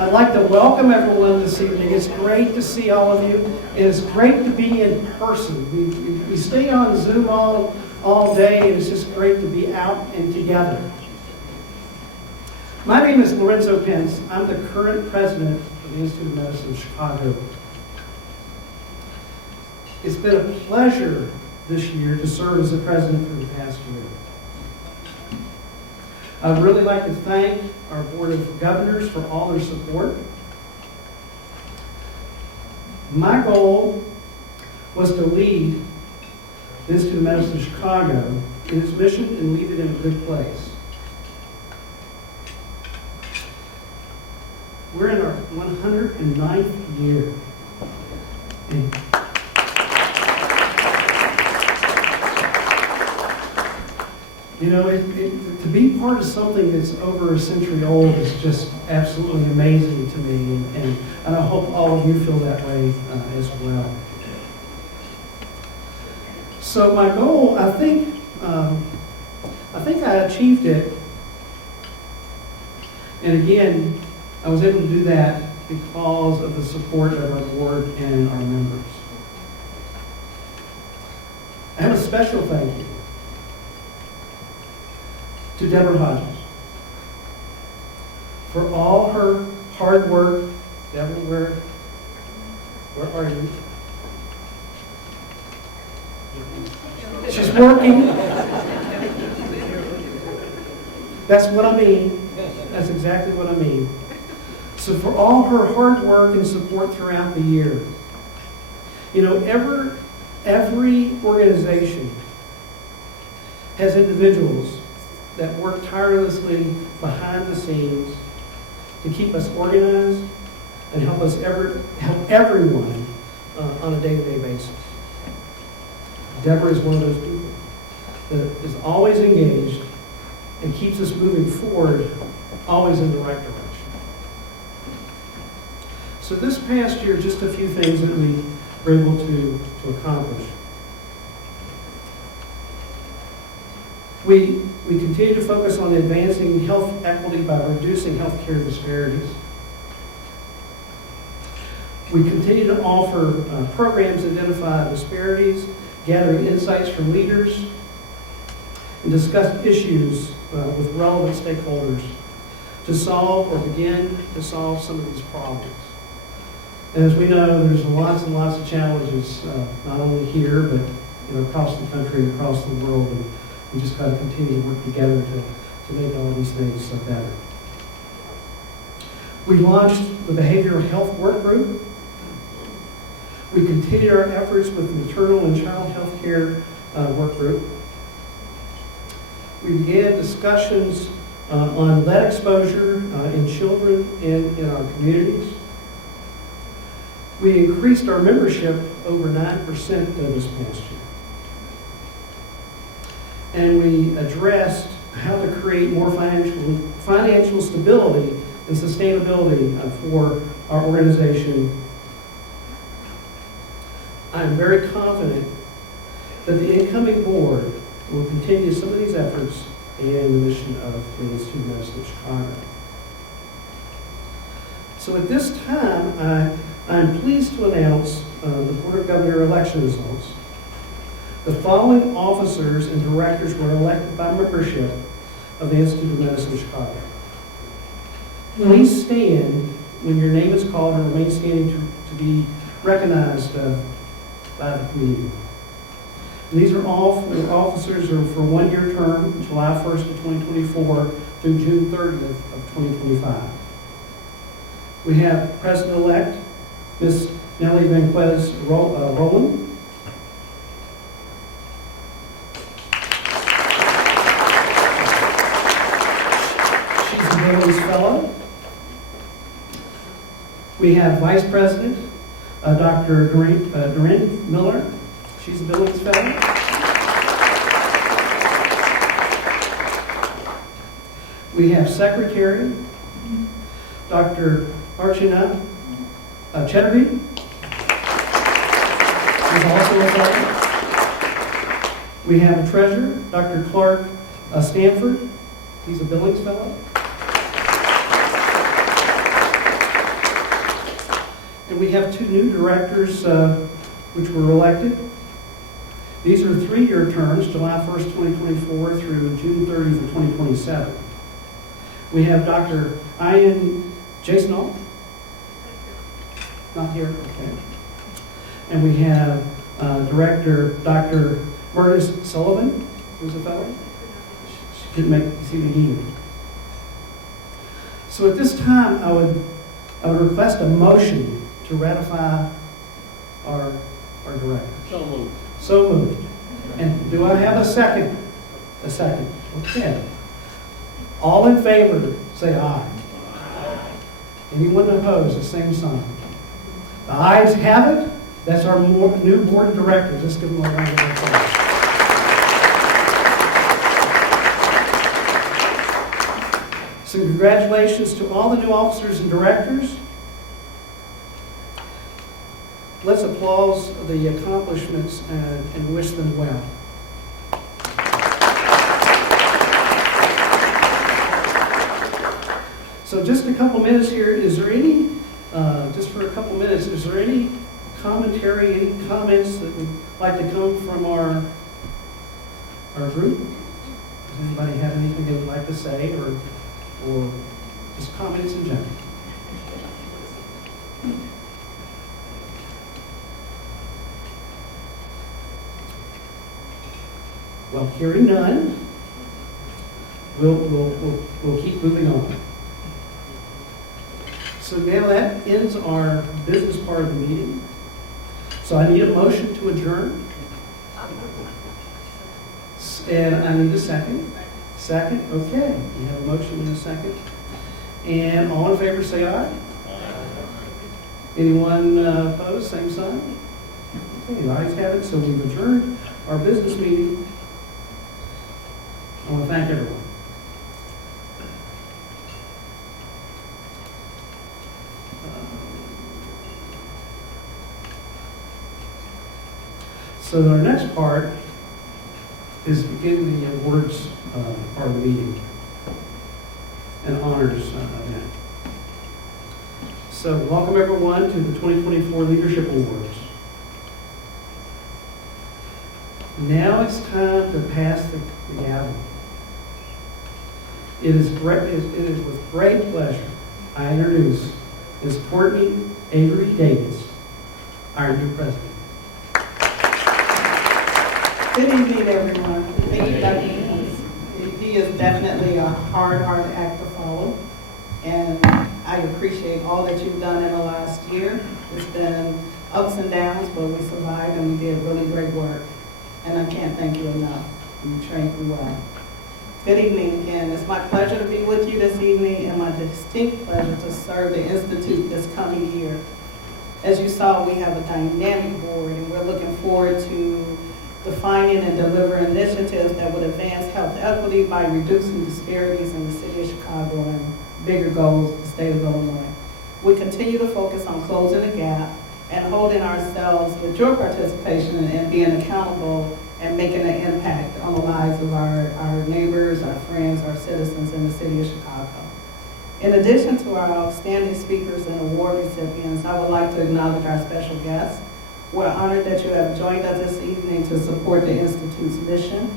I'd like to welcome everyone this evening. It's great to see all of you. It is great to be in person. We stay on Zoom all day, and it's just great to be out and together. My name is Lorenzo Pence. I'm the current president of the Institute of Medicine of Chicago. It's been a pleasure this year to serve as the president for the past year. I would really like to thank our Board of Governors for all their support. My goal was to lead the Institute of Medicine of Chicago in its mission and leave it in a good place. We're in our 109th year. And you know, to be part of something that's over a century old is just absolutely amazing to me, and I hope all of you feel that way as well. So my goal, I think I achieved it, and again, I was able to do that because of the support of our board and our members. I have a special thank you to Deborah Hodges for all her hard work. Deborah, where are you? She's working. That's what I mean. That's exactly what I mean. So for all her hard work and support throughout the year. You know, every organization has individuals that work tirelessly behind the scenes to keep us organized and help everyone on a day-to-day basis. Deborah is one of those people that is always engaged and keeps us moving forward, always in the right direction. So this past year, just a few things that we were able to accomplish. We continue to focus on advancing health equity by reducing health care disparities. We continue to offer programs that identify disparities, gathering insights from leaders, and discuss issues with relevant stakeholders to solve or begin to solve some of these problems. And as we know, there's lots and lots of challenges, not only here, but across the country and across the world. And we just got to continue to work together to make all these things better. We launched the Behavioral Health Work Group. We continued our efforts with the Maternal and Child Health Care Work Group. We began discussions on lead exposure in children and in our communities. We increased our membership over 9% this past year. And we addressed how to create more financial stability and sustainability for our organization. I am very confident that the incoming board will continue some of these efforts and the mission of the Institute of Medicine of Chicago. So at this time, I'm pleased to announce the Board of Governor election results. The following officers and directors were elected by membership of the Institute of Medicine of Chicago. Please stand when your name is called and remain standing to be recognized by the community. And these are all officers for one-year term, July 1st of 2024 through June 30th of 2025. We have President-elect Ms. Nellie Vanquez Rowland. Fellow. We have Vice President Dr. Doreen Miller. She's a Billings Fellow. We have Secretary Dr. Archana Chatterjee. She's also a fellow. We have a Treasurer, Dr. Clark Stanford. He's a Billings Fellow. we have 2 new directors which were elected. These are 3-year terms, July 1st, 2024 through June 30th of 2027. We have Dr. Ian Jasonall. Not here, okay. And we have Director Dr. Murtis Sullivan, who's the fellow? She couldn't make it, see the meeting. So at this time, I would request a motion to ratify our director. So moved. So moved. And do I have a second? A second. Okay. All in favor, say aye. Anyone opposed, the same sign. The ayes have it. That's our new board of directors. Let's give them a round of applause. So congratulations to all the new officers and directors. Let's applaud the accomplishments and wish them well. So just a couple minutes here. Is there any, just for a couple minutes, is there any commentary, any comments that would like to come from our group? Does anybody have anything they would like to say, or just comments in general? Well, hearing none, we'll keep moving on. So now that ends our business part of the meeting. So I need a motion to adjourn. And I need a second. Second, okay. We have a motion and a second. And all in favor say aye. Anyone opposed, same sign? Okay, the ayes have it, so we've adjourned our business meeting. I want to thank everyone. So our next part is beginning the awards part of the meeting and honors event. So welcome everyone to the 2024 Leadership Awards. Now it's time to pass the gavel. It is with great pleasure I introduce Ms. Courtney Avery Davis, our new president. Good evening, everyone. He is definitely a hard act to follow, and I appreciate all that you've done in the last year. It's been ups and downs, but we survived and we did really great work, and I can't thank you enough. You trained me well. Good evening again. It's my pleasure to be with you this evening, and my distinct pleasure to serve the Institute this coming year. As you saw, we have a dynamic board, and we're looking forward to defining and delivering initiatives that would advance health equity by reducing disparities in the city of Chicago and bigger goals in the state of Illinois. We continue to focus on closing the gap and holding ourselves with your participation and being accountable and making an impact on the lives of our neighbors, our friends, our citizens in the city of Chicago. In addition to our outstanding speakers and award recipients, I would like to acknowledge our special guests. We're honored that you have joined us this evening to support the Institute's mission.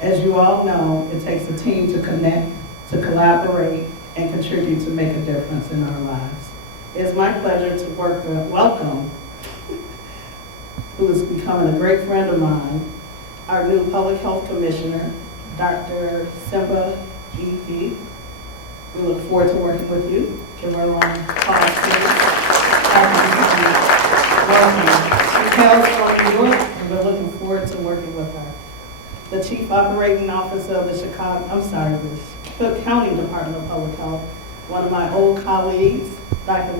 As you all know, it takes a team to connect, to collaborate, and contribute to make a difference in our lives. It is my pleasure to welcome, who is becoming a great friend of mine, our new Public Health Commissioner, Dr. Olusimbo, GP. We look forward to working with you. Give her a round of applause, please. Welcome. She hails from New York, and we're looking forward to working with her. The Chief Operating Officer of the Cook County Department of Public Health, one of my old colleagues, Dr.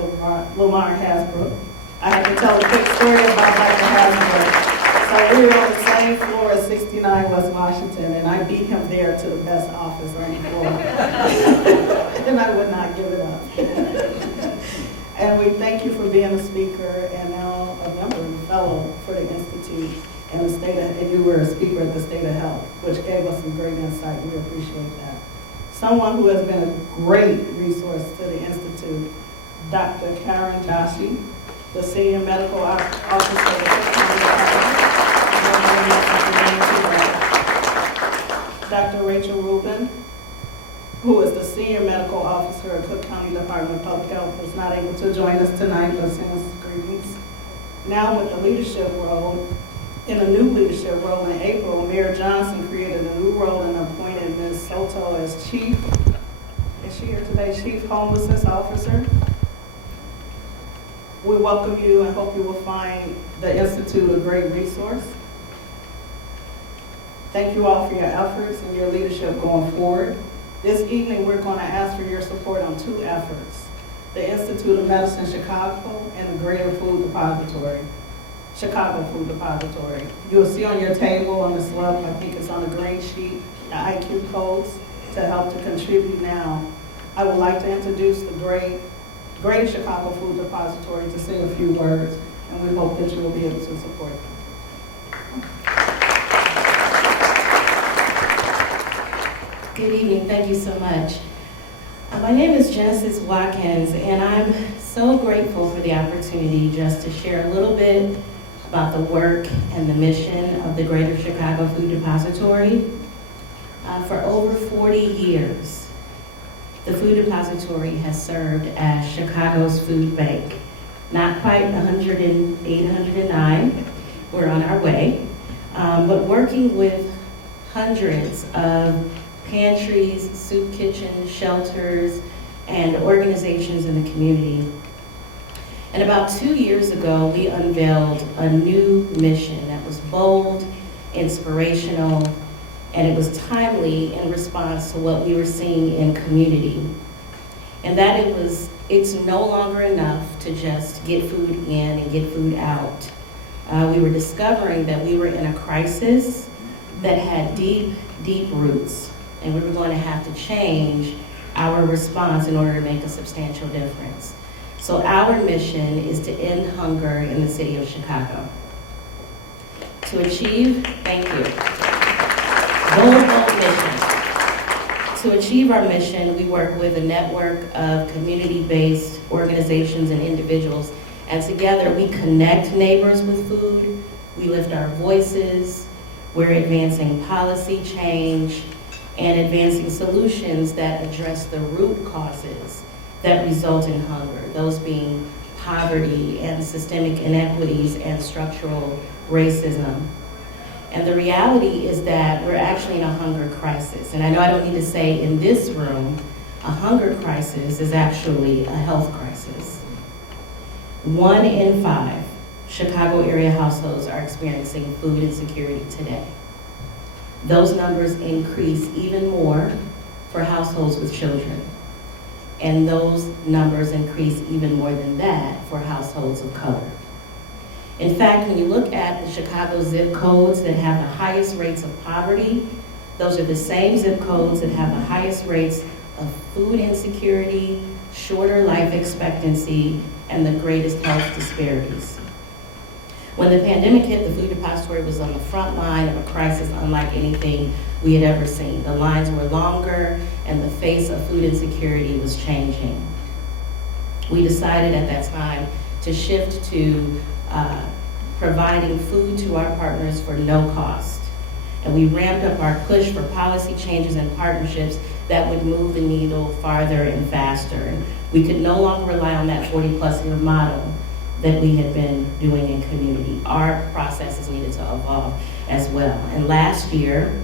LaMar Hasbrouck. I have to tell a quick story about Dr. Hasbrouck. So we were on the same floor at 69 West Washington, and I beat him there to the best office on the floor. And I would not give it up. And we thank you for being a speaker and now a member and fellow for the Institute and the state of, and you were a speaker at the State of Health, which gave us some great insight. We appreciate that. Someone who has been a great resource to the Institute, Dr. Kiran Joshi. the Senior Medical Officer of the Cook County Department. Dr. Rachel Rubin, who is the Senior Medical Officer of Cook County Department of Public Health, is not able to join us tonight, but sends greetings. Now with the leadership role, in a new leadership role in April, Mayor Johnson created a new role and appointed Ms. Soto as Chief, is she here today, Chief Homelessness Officer. We welcome you and hope you will find the Institute a great resource. Thank you all for your efforts and your leadership going forward. This evening, we're going to ask for your support on two efforts: the Institute of Medicine Chicago and the Greater Food Depository, Chicago Food Depository. You'll see on your table on the slab, I think it's on the green sheet, the IQ codes to help to contribute now. I would like to introduce the Greater Chicago Food Depository to say a few words, and we hope that you will be able to support them. Good evening, thank you so much. My name is Genesis Watkins, and I'm so grateful for the opportunity just to share a little bit about the work and the mission of the Greater Chicago Food Depository. For over 40 years, the Food Depository has served as Chicago's food bank. Not quite 108, 109, we're on our way, but working with hundreds of pantries, soup kitchens, shelters, and organizations in the community. And about 2 years ago, we unveiled a new mission that was bold, inspirational, and it was timely in response to what we were seeing in community. And that it's no longer enough to just get food in and get food out. We were discovering that we were in a crisis that had deep, deep roots, and we were going to have to change our response in order to make a substantial difference. So our mission is to end hunger in the city of Chicago. To achieve, thank you, bold mission. To achieve our mission, we work with a network of community-based organizations and individuals, and together we connect neighbors with food, we lift our voices, we're advancing policy change, and advancing solutions that address the root causes that result in hunger, those being poverty and systemic inequities and structural racism. And the reality is that we're actually in a hunger crisis. And I know I don't need to say in this room, a hunger crisis is actually a health crisis. 1 in 5 Chicago area households are experiencing food insecurity today. Those numbers increase even more for households with children. And those numbers increase even more than that for households of color. In fact, when you look at the Chicago zip codes that have the highest rates of poverty, those are the same zip codes that have the highest rates of food insecurity, shorter life expectancy, and the greatest health disparities. When the pandemic hit, the Food Depository was on the front line of a crisis unlike anything we had ever seen. The lines were longer, and the face of food insecurity was changing. We decided at that time to shift to providing food to our partners for no cost. And we ramped up our push for policy changes and partnerships that would move the needle farther and faster. And we could no longer rely on that 40-plus year model that we had been doing in community. Our processes needed to evolve as well. And last year,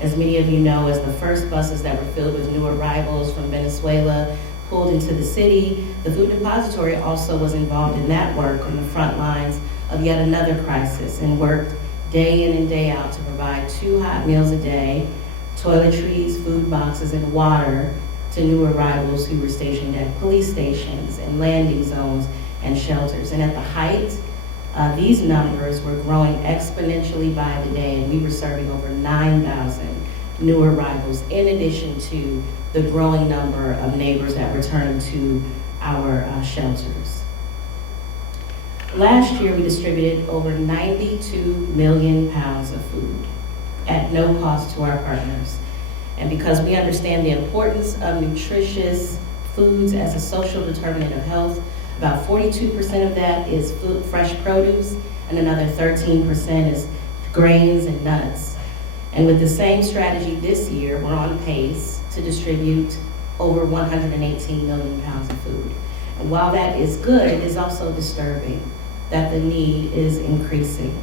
as many of you know, as the first buses that were filled with new arrivals from Venezuela pulled into the city, the Food Depository also was involved in that work on the front lines of yet another crisis and worked day in and day out to provide 2 hot meals a day, toiletries, food boxes, and water to new arrivals who were stationed at police stations and landing zones and shelters. And at the height, these numbers were growing exponentially by the day, and we were serving over 9,000 new arrivals, in addition to the growing number of neighbors that returned to our shelters. Last year, we distributed over 92 million pounds of food at no cost to our partners. And because we understand the importance of nutritious foods as a social determinant of health, About 42% of that is food, fresh produce, and another 13% is grains and nuts. And with the same strategy this year, we're on pace to distribute over 118 million pounds of food. And while that is good, it is also disturbing that the need is increasing.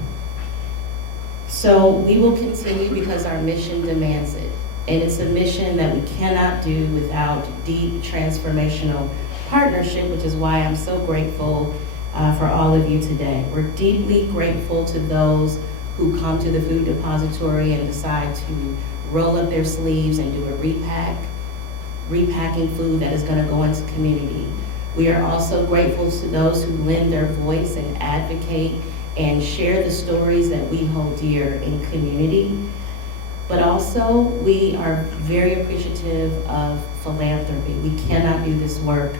So we will continue because our mission demands it. And it's a mission that we cannot do without deep transformational partnership, which is why I'm so grateful for all of you today. We're deeply grateful to those who come to the food depository and decide to roll up their sleeves and do a repacking food that is going to go into community. We are also grateful to those who lend their voice and advocate and share the stories that we hold dear in community. But also, we are very appreciative of philanthropy. We cannot do this work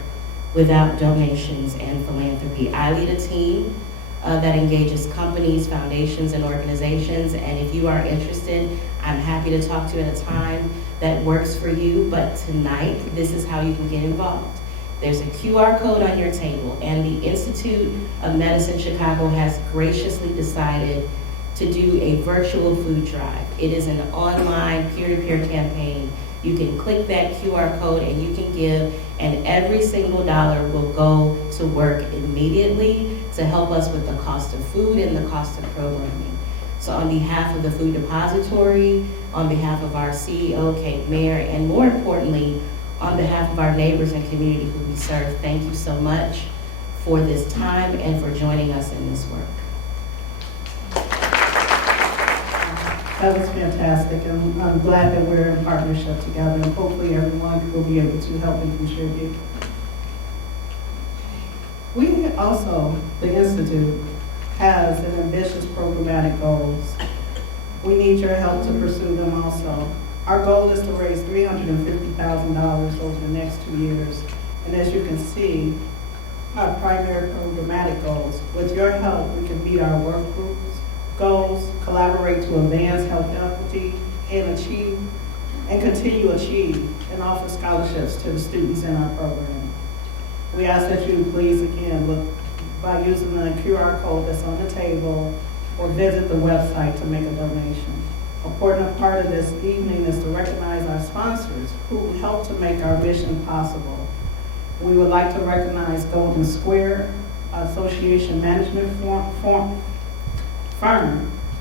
without donations and philanthropy. I lead a team that engages companies, foundations, and organizations. And if you are interested, I'm happy to talk to you at a time that works for you. But tonight, this is how you can get involved. There's a QR code on your table, and the Institute of Medicine Chicago has graciously decided to do a virtual food drive. It is an online peer-to-peer campaign. You can click that QR code and you can give, and every single dollar will go to work immediately to help us with the cost of food and the cost of programming. So on behalf of the Food Depository, on behalf of our CEO, Kate Mayer, and more importantly, on behalf of our neighbors and community who we serve, thank you so much for this time and for joining us in this work. That was fantastic, and I'm glad that we're in partnership together, and hopefully everyone will be able to help and contribute. We also, the Institute, has an ambitious programmatic goals. We need your help to pursue them also. Our goal is to raise $350,000 over the next 2 years, and as you can see, our primary programmatic goals. With your help, we can meet our work groups goals, collaborate to advance health equity, and continue to achieve and offer scholarships to the students in our program. We ask that you please again look by using the QR code that's on the table or visit the website to make a donation. An important part of this evening is to recognize our sponsors who help to make our mission possible. We would like to recognize Golden Square Association Management Firm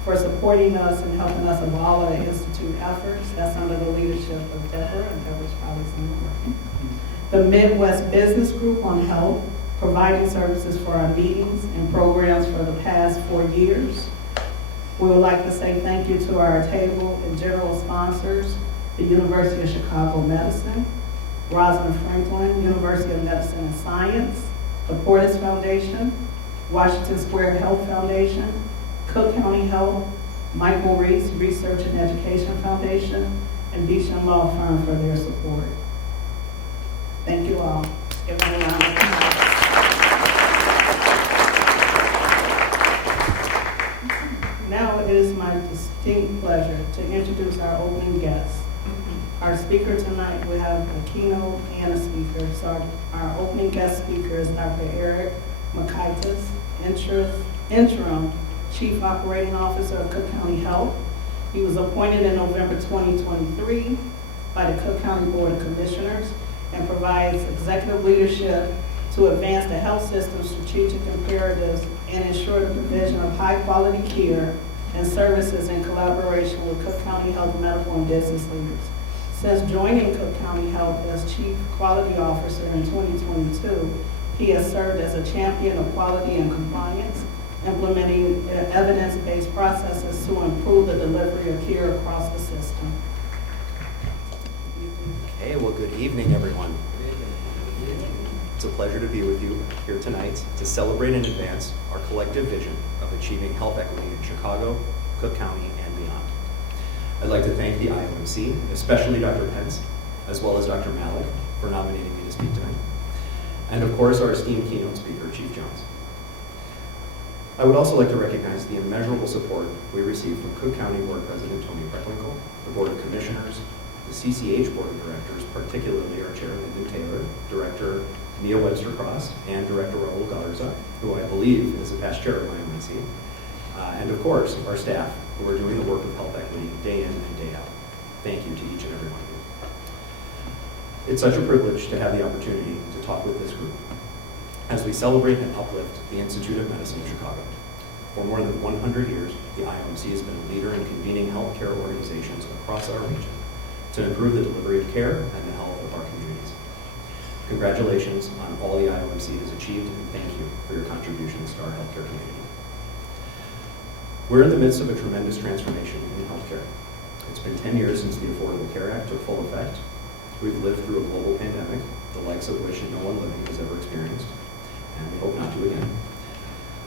for supporting us and helping us of all our Institute efforts. That's under the leadership of Deborah, and Deborah's probably somewhere. The Midwest Business Group on Health, providing services for our meetings and programs for the past 4 years. We would like to say thank you to our table and general sponsors, the University of Chicago Medicine, Rosalind Franklin, University of Medicine and Science, the Portis Foundation, Washington Square Health Foundation, Cook County Health, Michael Reese Research and Education Foundation, and Beecham Law Firm for their support. Thank you all. Give me a round of applause. Now it is my distinct pleasure to introduce our opening guests. Our speaker tonight, we have a keynote and a speaker. So our opening guest speaker is Dr. Eric Makaitis, interim Chief Operating Officer of Cook County Health. He was appointed in November 2023 by the Cook County Board of Commissioners and provides executive leadership to advance the health system's strategic imperatives and ensure the provision of high-quality care and services in collaboration with Cook County Health medical and business leaders. Since joining Cook County Health as Chief Quality Officer in 2022, he has served as a champion of quality and compliance, implementing evidence-based processes to improve the delivery of care across the system. Hey, well, good evening, everyone. It's a pleasure to be with you here tonight to celebrate and advance our collective vision of achieving health equity in Chicago, Cook County, and beyond. I'd like to thank the IOMC, especially Dr. Pence, as well as Dr. Malik, for nominating me to speak tonight. And of course, our esteemed keynote speaker, Chief Jones. I would also like to recognize the immeasurable support we received from Cook County Board President Tony Preckwinkle, the Board of Commissioners, The CCH Board of Directors, particularly our Chair, Lyndon Taylor, Director Mia Webster-Cross, and Director Raul Garza, who I believe is the past chair of IOMC, and of course, our staff, who are doing the work of health equity day in and day out. Thank you to each and every one of you. It's such a privilege to have the opportunity to talk with this group as we celebrate and uplift the Institute of Medicine of Chicago. For more than 100 years, the IOMC has been a leader in convening healthcare organizations across our region to improve the delivery of care and the health of our communities. Congratulations on all the IOMC has achieved, and thank you for your contributions to our healthcare community. We're in the midst of a tremendous transformation in healthcare. It's been 10 years since the Affordable Care Act took full effect. We've lived through a global pandemic, the likes of which no one living has ever experienced, and we hope not to again.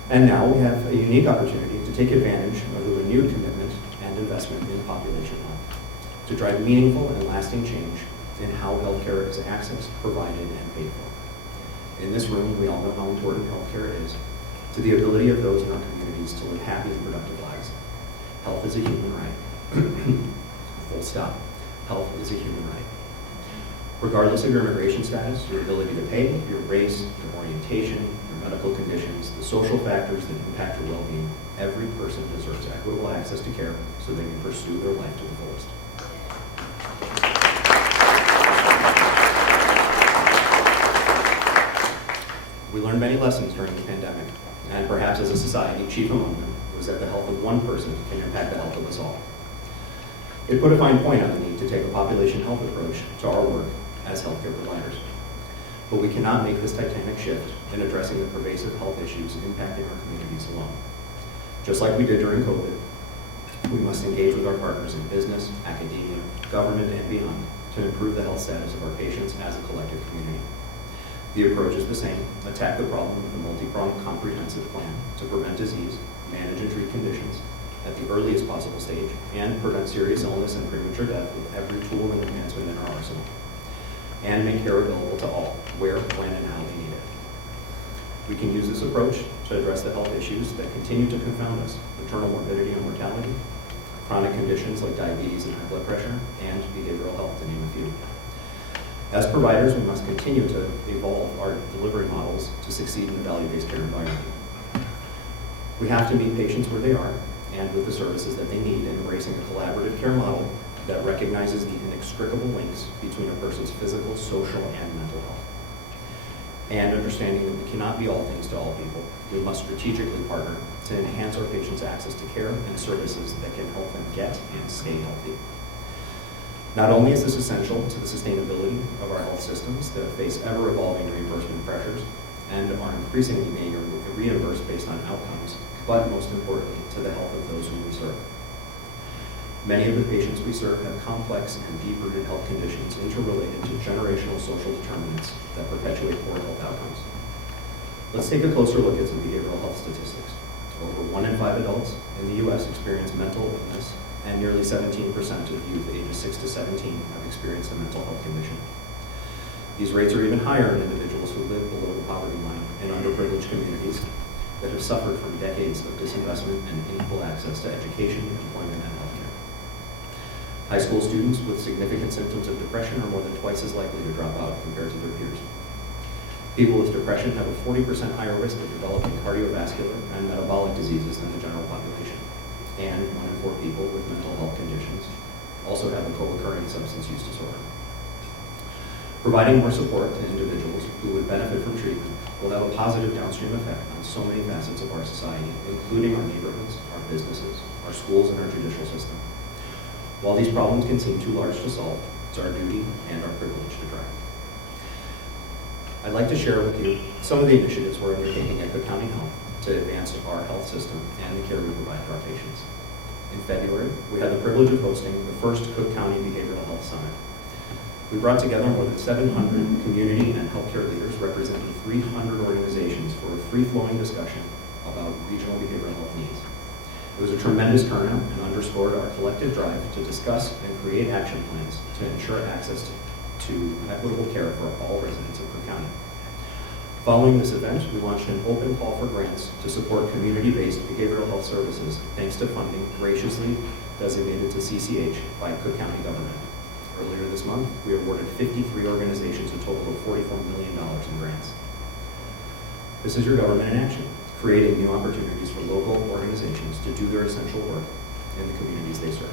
And now we have a unique opportunity to take advantage of the renewed commitment and investment in population health to drive meaningful and lasting change in how healthcare is accessed, provided, and paid for. In this room, we all know how important healthcare is to the ability of those in our communities to live happy and productive lives. Health is a human right. Full stop. Health is a human right. Regardless of your immigration status, your ability to pay, your race, your orientation, your medical conditions, the social factors that impact your well-being, every person deserves equitable access to care so they can pursue their life to the fullest. We learned many lessons during the pandemic, and perhaps as a society, chief among them was that the health of one person can impact the health of us all. It put a fine point on the need to take a population health approach to our work as healthcare providers. But we cannot make this titanic shift in addressing the pervasive health issues impacting our communities alone. Just like we did during COVID, we must engage with our partners in business, academia, government, and beyond to improve the health status of our patients as a collective community. The approach is the same: attack the problem with a multi-pronged comprehensive plan to prevent disease, manage and treat conditions at the earliest possible stage, and prevent serious illness and premature death with every tool and advancement in our arsenal, and make care available to all, where, when, and how they need it. We can use this approach to address the health issues that continue to confound us: maternal morbidity and mortality, chronic conditions like diabetes and high blood pressure, and behavioral health, to name a few. As providers, we must continue to evolve our delivery models to succeed in the value-based care environment. We have to meet patients where they are and with the services that they need, embracing a collaborative care model that recognizes the inextricable links between a person's physical, social, and mental health. And understanding that we cannot be all things to all people, we must strategically partner to enhance our patients' access to care and services that can help them get and stay healthy. Not only is this essential to the sustainability of our health systems that face ever-evolving reimbursement pressures and are increasingly being reimbursed based on outcomes, but most importantly, to the health of those whom we serve. Many of the patients we serve have complex and deep-rooted health conditions interrelated to generational social determinants that perpetuate poor health outcomes. Let's take a closer look at some behavioral health statistics. Over 1 in 5 adults in the U.S. experience mental illness, and nearly 17% of youth ages 6 to 17 have experienced a mental health condition. These rates are even higher in individuals who live below the poverty line in underprivileged communities that have suffered from decades of disinvestment and unequal access to education, employment, and healthcare. High school students with significant symptoms of depression are more than twice as likely to drop out compared to their peers. People with depression have a 40% higher risk of developing cardiovascular and metabolic diseases than the general population. And 1 in 4 people with mental health conditions also have a co-occurring substance use disorder. Providing more support to individuals who would benefit from treatment will have a positive downstream effect on so many facets of our society, including our neighborhoods, our businesses, our schools, and our judicial system. While these problems can seem too large to solve, it's our duty and our privilege to try. I'd like to share with you some of the initiatives we're undertaking at Cook County Health to advance our health system and the care we provide to our patients. In February, we had the privilege of hosting the first Cook County Behavioral Health Summit. We brought together more than 700 community and healthcare leaders representing 300 organizations for a free-flowing discussion about regional behavioral health needs. It was a tremendous turnout and underscored our collective drive to discuss and create action plans to ensure access to equitable care for all residents of Cook County. Following this event, we launched an open call for grants to support community-based behavioral health services, thanks to funding graciously designated to CCH by Cook County government. Earlier this month, we awarded 53 organizations a total of $44 million in grants. This is your government in action, creating new opportunities for local organizations to do their essential work in the communities they serve.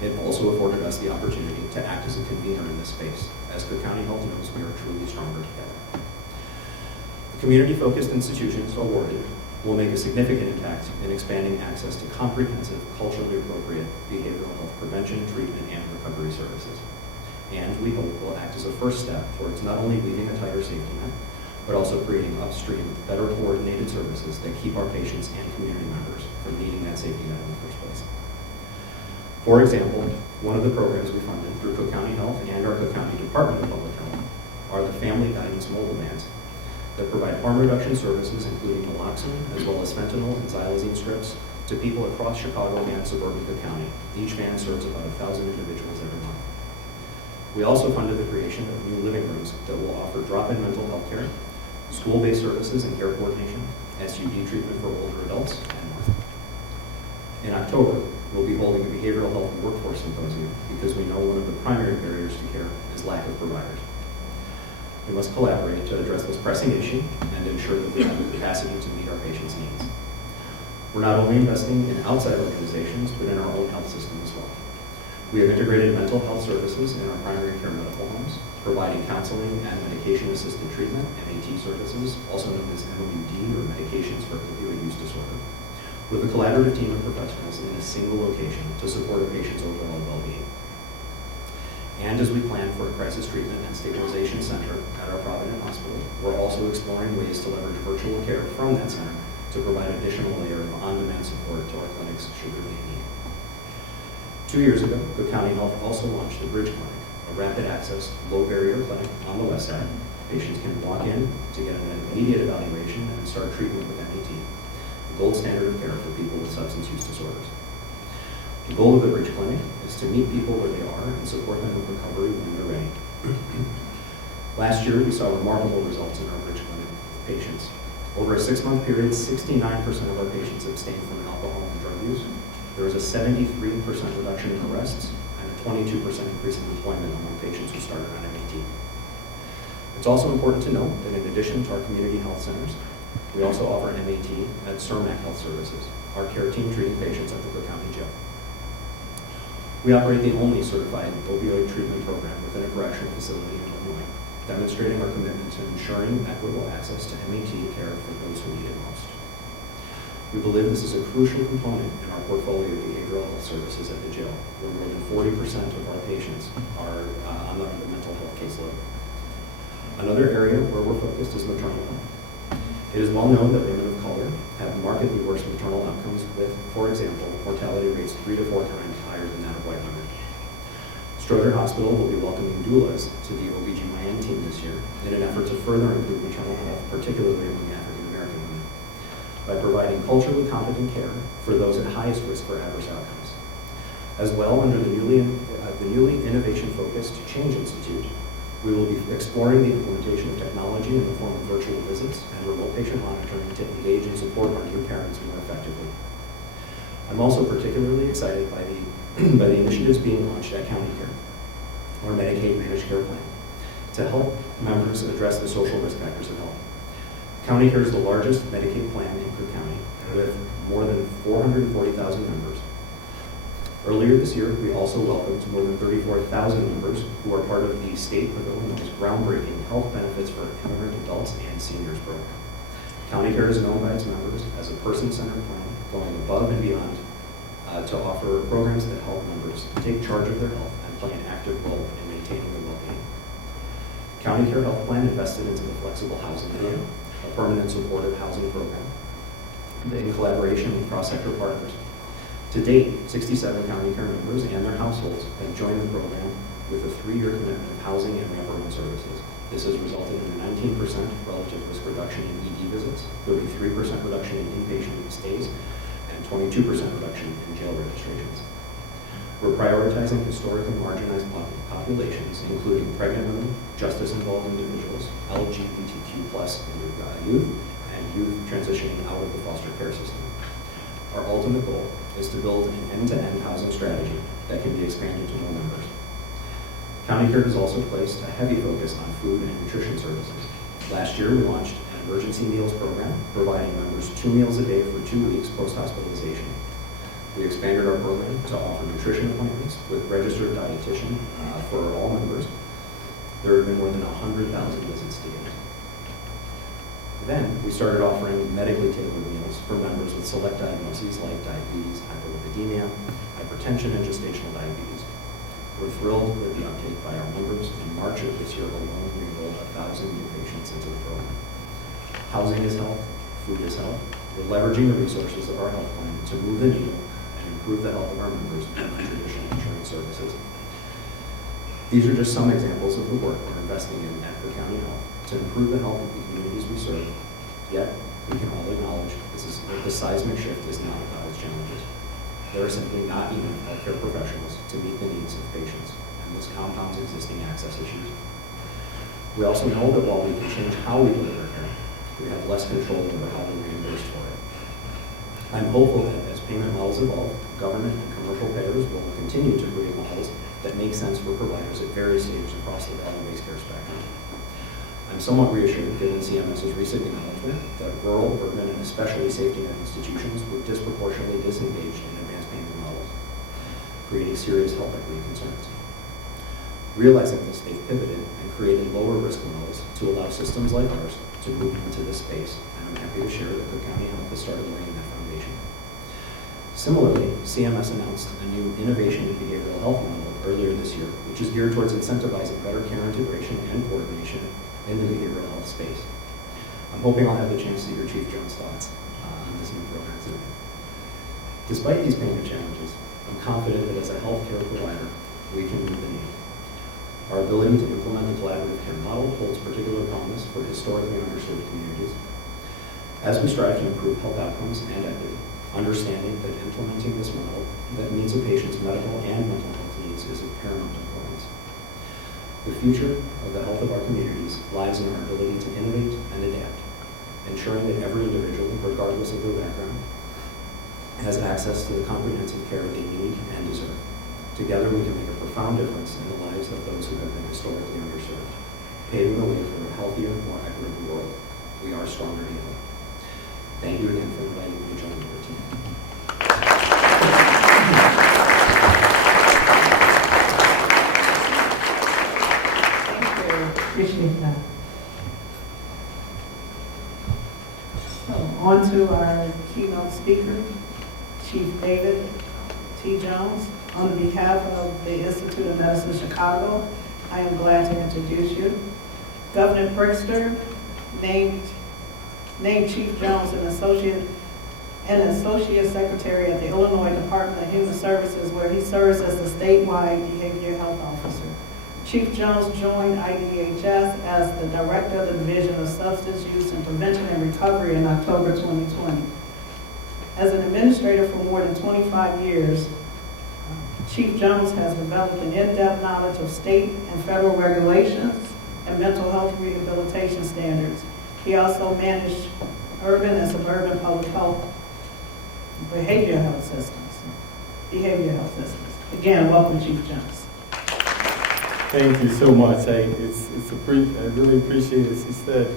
It also afforded us the opportunity to act as a convener in this space. As Cook County Health knows, we are truly stronger together. The community-focused institutions awarded will make a significant impact in expanding access to comprehensive, culturally appropriate behavioral health prevention, treatment, and recovery services. And we hope will act as a first step towards not only weaving a tighter safety net, but also creating upstream, better coordinated services that keep our patients and community members from needing that safety net in the first place. For example, one of the programs we funded through Cook County Health and our Cook County Department of Public Health are the Family Guidance Mobile Vans that provide harm reduction services, including naloxone, as well as fentanyl and xylazine strips, to people across Chicago and suburban Cook County. Each van serves about 1,000 individuals every month. We also funded the creation of new living rooms that will offer drop-in mental health care, school-based services and care coordination, SUD treatment for older adults, and more. In October, we'll be holding a behavioral health and workforce symposium because we know one of the primary barriers to care is lack of providers. We must collaborate to address this pressing issue and ensure that we have the capacity to meet our patients' needs. We're not only investing in outside organizations, but in our own health system as well. We have integrated mental health services in our primary care medical homes, providing counseling and medication-assisted treatment, MAT services, also known as MOUD, or medications for opioid use disorder, with a collaborative team of professionals in a single location to support a patient's overall well-being. And as we plan for a crisis treatment and stabilization center at our Provident Hospital, we're also exploring ways to leverage virtual care from that center to provide additional layer of on-demand support to our clinics should there be a need. 2 years ago, Cook County Health also launched the Bridge Clinic, a rapid access, low barrier clinic on the west side. Patients can walk in to get an immediate evaluation and start treatment with MAT, the gold standard of care for people with substance use disorders. The goal of the Bridge Clinic is to meet people where they are and support them with recovery when they're ready. Last year, we saw remarkable results in our Bridge Clinic patients. Over a 6-month period, 69% of our patients abstained from alcohol and drug use. There was a 73% reduction in arrests and a 22% increase in employment among patients who started on MAT. It's also important to note that in addition to our community health centers, we also offer MAT at CIRMAC Health Services, our care team treating patients at the Cook County Jail. We operate the only certified opioid treatment program within a correctional facility in Illinois, demonstrating our commitment to ensuring equitable access to MAT care for those who need it most. We believe this is a crucial component in our portfolio of behavioral health services at the jail, where more than 40% of our patients are on the mental health caseload. Another area where we're focused is maternal health. It is well known that women of color have markedly worse maternal outcomes with, for example, mortality rates 3 to 4 times higher than that of white women. Stroger Hospital will be welcoming doulas to the OBGYN team this year in an effort to further improve maternal health, particularly among African American women, by providing culturally competent care for those at highest risk for adverse outcomes. As well, under the newly innovation-focused Change Institute, we will be exploring the implementation of technology in the form of virtual visits and remote patient monitoring to engage and support our new parents more effectively. I'm also particularly excited by the initiatives being launched at County Care, our Medicaid managed care plan, to help members address the social risk factors of health. County Care is the largest Medicaid plan in Cook County, with more than 440,000 members. Earlier this year, we also welcomed more than 34,000 members who are part of the state of Illinois' groundbreaking health benefits for immigrant adults and seniors program. County Care is known by its members as a person-centered plan, going above and beyond to offer programs that help members take charge of their health and play an active role in maintaining their well-being. County Care Health Plan invested into the flexible housing plan, a permanent supportive housing program, in collaboration with cross-sector partners. To date, 67 County Care members and their households have joined the program with a 3-year commitment of housing and wraparound services. This has resulted in a 19% relative risk reduction in ED visits, 33% reduction in inpatient stays, and 22% reduction in jail registrations. We're prioritizing historically marginalized populations, including pregnant women, justice-involved individuals, LGBTQ+ youth, and youth transitioning out of the foster care system. Our ultimate goal is to build an end-to-end housing strategy that can be expanded to more members. County Care has also placed a heavy focus on food and nutrition services. Last year, we launched an emergency meals program, providing members 2 meals a day for 2 weeks post-hospitalization. We expanded our program to offer nutrition appointments with registered dietitian for all members. There have been more than 100,000 visits to date. Then, we started offering medically tailored meals for members with select diagnoses like diabetes, hyperlipidemia, hypertension, and gestational diabetes. We're thrilled with the uptake by our members. In March of this year alone, we enrolled 1,000 new patients into the program. Housing is health, food is health. We're leveraging the resources of our health plan to move the needle and improve the health of our members and traditional insurance services. These are just some examples of the work we're investing in at Cook County Health to improve the health of the communities we serve. Yet, we can all acknowledge the seismic shift is not without its challenges. There are simply not enough healthcare professionals to meet the needs of patients, and this compounds existing access issues. We also know that while we can change how we deliver care, we have less control over how we're reimbursed for it. I'm hopeful that as payment models evolve, government and commercial payers will continue to create models that make sense for providers at various stages across the value-based care spectrum. I'm somewhat reassured given CMS's recent acknowledgement that rural, urban, and especially safety net institutions were disproportionately disengaged in advanced payment models, creating serious health equity concerns. Realizing this, they've pivoted and created lower risk models to allow systems like ours to move into this space, and I'm happy to share that Cook County Health has started laying that foundation. Similarly, CMS announced a new innovation in behavioral health model earlier this year, which is geared towards incentivizing better care integration and coordination in the behavioral health space. I'm hoping I'll have the chance to hear Chief Jones' thoughts on this new program today. Despite these payment challenges, I'm confident that as a healthcare provider, we can move the needle. Our ability to implement the collaborative care model holds particular promise for historically underserved communities. As we strive to improve health outcomes and equity, understanding that implementing this model that meets a patient's medical and mental health needs is of paramount importance. The future of the health of our communities lies in our ability to innovate and adapt, ensuring that every individual, regardless of their background, has access to the comprehensive care they need and deserve. Together, we can make a profound difference in the lives of those who have been historically underserved, paving the way for a healthier, more equitable world. We are stronger together. Thank you again for inviting me to join your team. Appreciate that. So, on to our keynote speaker, Chief David T. Jones. On behalf of the Institute of Medicine Chicago, I am glad to introduce you. Governor Pritzker named Chief Jones an associate secretary at the Illinois Department of Human Services, where he serves as the statewide behavioral health officer. Chief Jones joined IDJOURN as the director of the Division of Substance Use and Prevention and Recovery in October 2020. As an administrator for more than 25 years, Chief Jones has developed an in-depth knowledge of state and federal regulations and mental health rehabilitation standards. He also managed urban and suburban public health behavioral health systems. Again, welcome, Chief Jones. Thank you so much. I really appreciate it. She said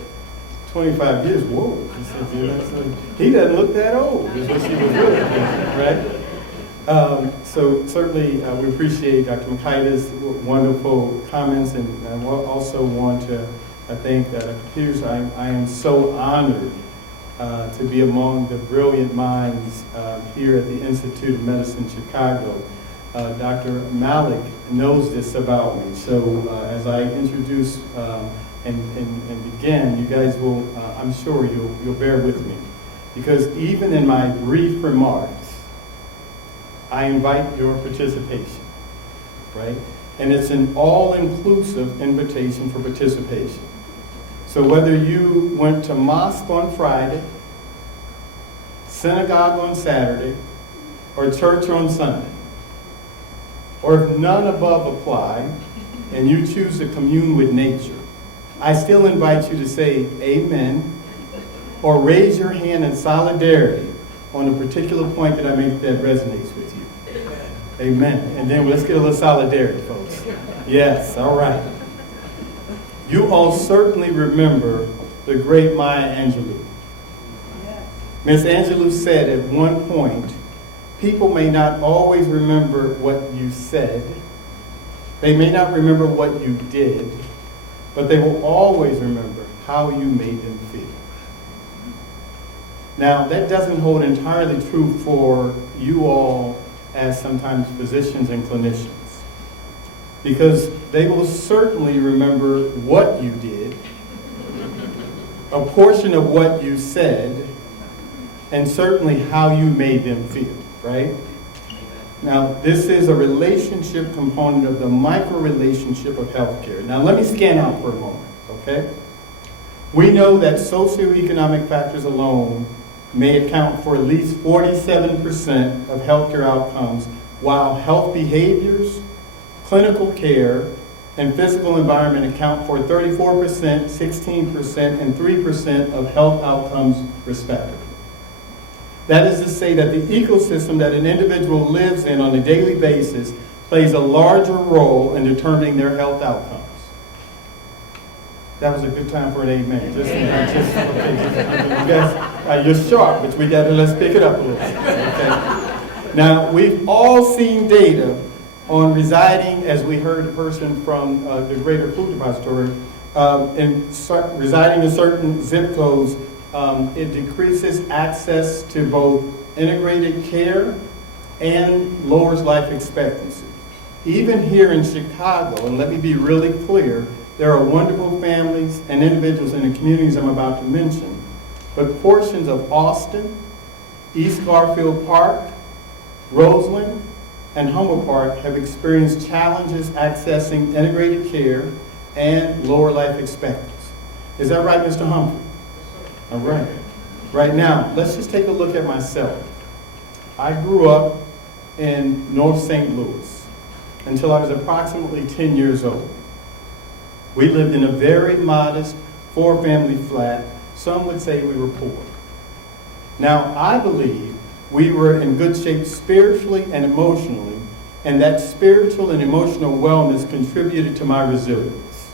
25 years. Whoa. She said, you know, so he doesn't look that old. Is what she was doing, right? So certainly we appreciate Dr. Makaida's wonderful comments, and I also want to thank Dr. Peters. I am so honored to be among the brilliant minds here at the Institute of Medicine Chicago. Dr. Malik knows this about me, so as I introduce and begin, you guys will, I'm sure you'll bear with me, because even in my brief remarks, I invite your participation, right? And it's an all-inclusive invitation for participation. So whether you went to mosque on Friday, synagogue on Saturday, or church on Sunday, or if none above apply, and you choose to commune with nature, I still invite you to say amen, or raise your hand in solidarity on a particular point that resonates with you. Amen. And then let's get a little solidarity, folks. Yes, all right. You all certainly remember the great Maya Angelou. Miss Angelou said at one point, people may not always remember what you said, they may not remember what you did, but they will always remember how you made them feel. Now, that doesn't hold entirely true for you all as sometimes physicians and clinicians, because they will certainly remember what you did, a portion of what you said, and certainly how you made them feel, right? Now, this is a relationship component of the micro-relationship of healthcare. Now, let me scan out for a moment, okay? We know that socioeconomic factors alone may account for at least 47% of healthcare outcomes, while health behaviors, clinical care, and physical environment account for 34%, 16%, and 3% of health outcomes, respectively. That is to say that the ecosystem that an individual lives in on a daily basis plays a larger role in determining their health outcomes. That was a good time for an amen. You guys, you're sharp, but let's pick it up a little bit. Okay? Now, we've all seen data on residing, as we heard a person from the Greater Food Depository, residing in certain zip codes. It decreases access to both integrated care and lowers life expectancy. Even here in Chicago, and let me be really clear, there are wonderful families and individuals in the communities I'm about to mention, but portions of Austin, East Garfield Park, Roseland, and Humboldt Park have experienced challenges accessing integrated care and lower life expectancy. Is that right, Mr. Humphrey? All right. Right now, let's just take a look at myself. I grew up in North St. Louis until I was approximately 10 years old. We lived in a very modest 4-family flat. Some would say we were poor. Now, I believe we were in good shape spiritually and emotionally, and that spiritual and emotional wellness contributed to my resilience.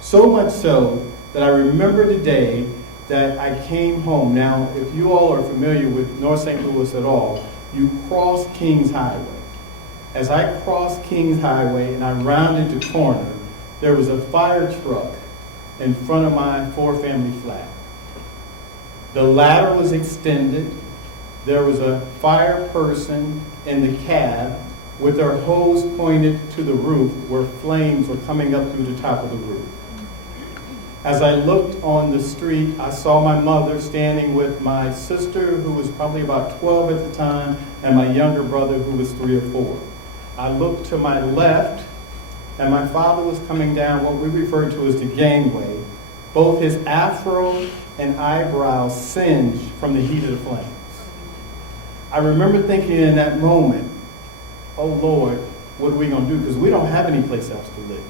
So much so that I remember the day that I came home. Now, if you all are familiar with North St. Louis at all, you cross Kings Highway. As I crossed Kings Highway and I rounded the corner, there was a fire truck in front of my 4-family flat. The ladder was extended. There was a fire person in the cab with their hose pointed to the roof where flames were coming up through the top of the roof. As I looked on the street, I saw my mother standing with my sister, who was probably about 12 at the time, and my younger brother, who was 3 or 4. I looked to my left, and my father was coming down what we refer to as the gangway, both his afro and eyebrows singed from the heat of the flames. I remember thinking in that moment, oh Lord, what are we going to do? Because we don't have any place else to live,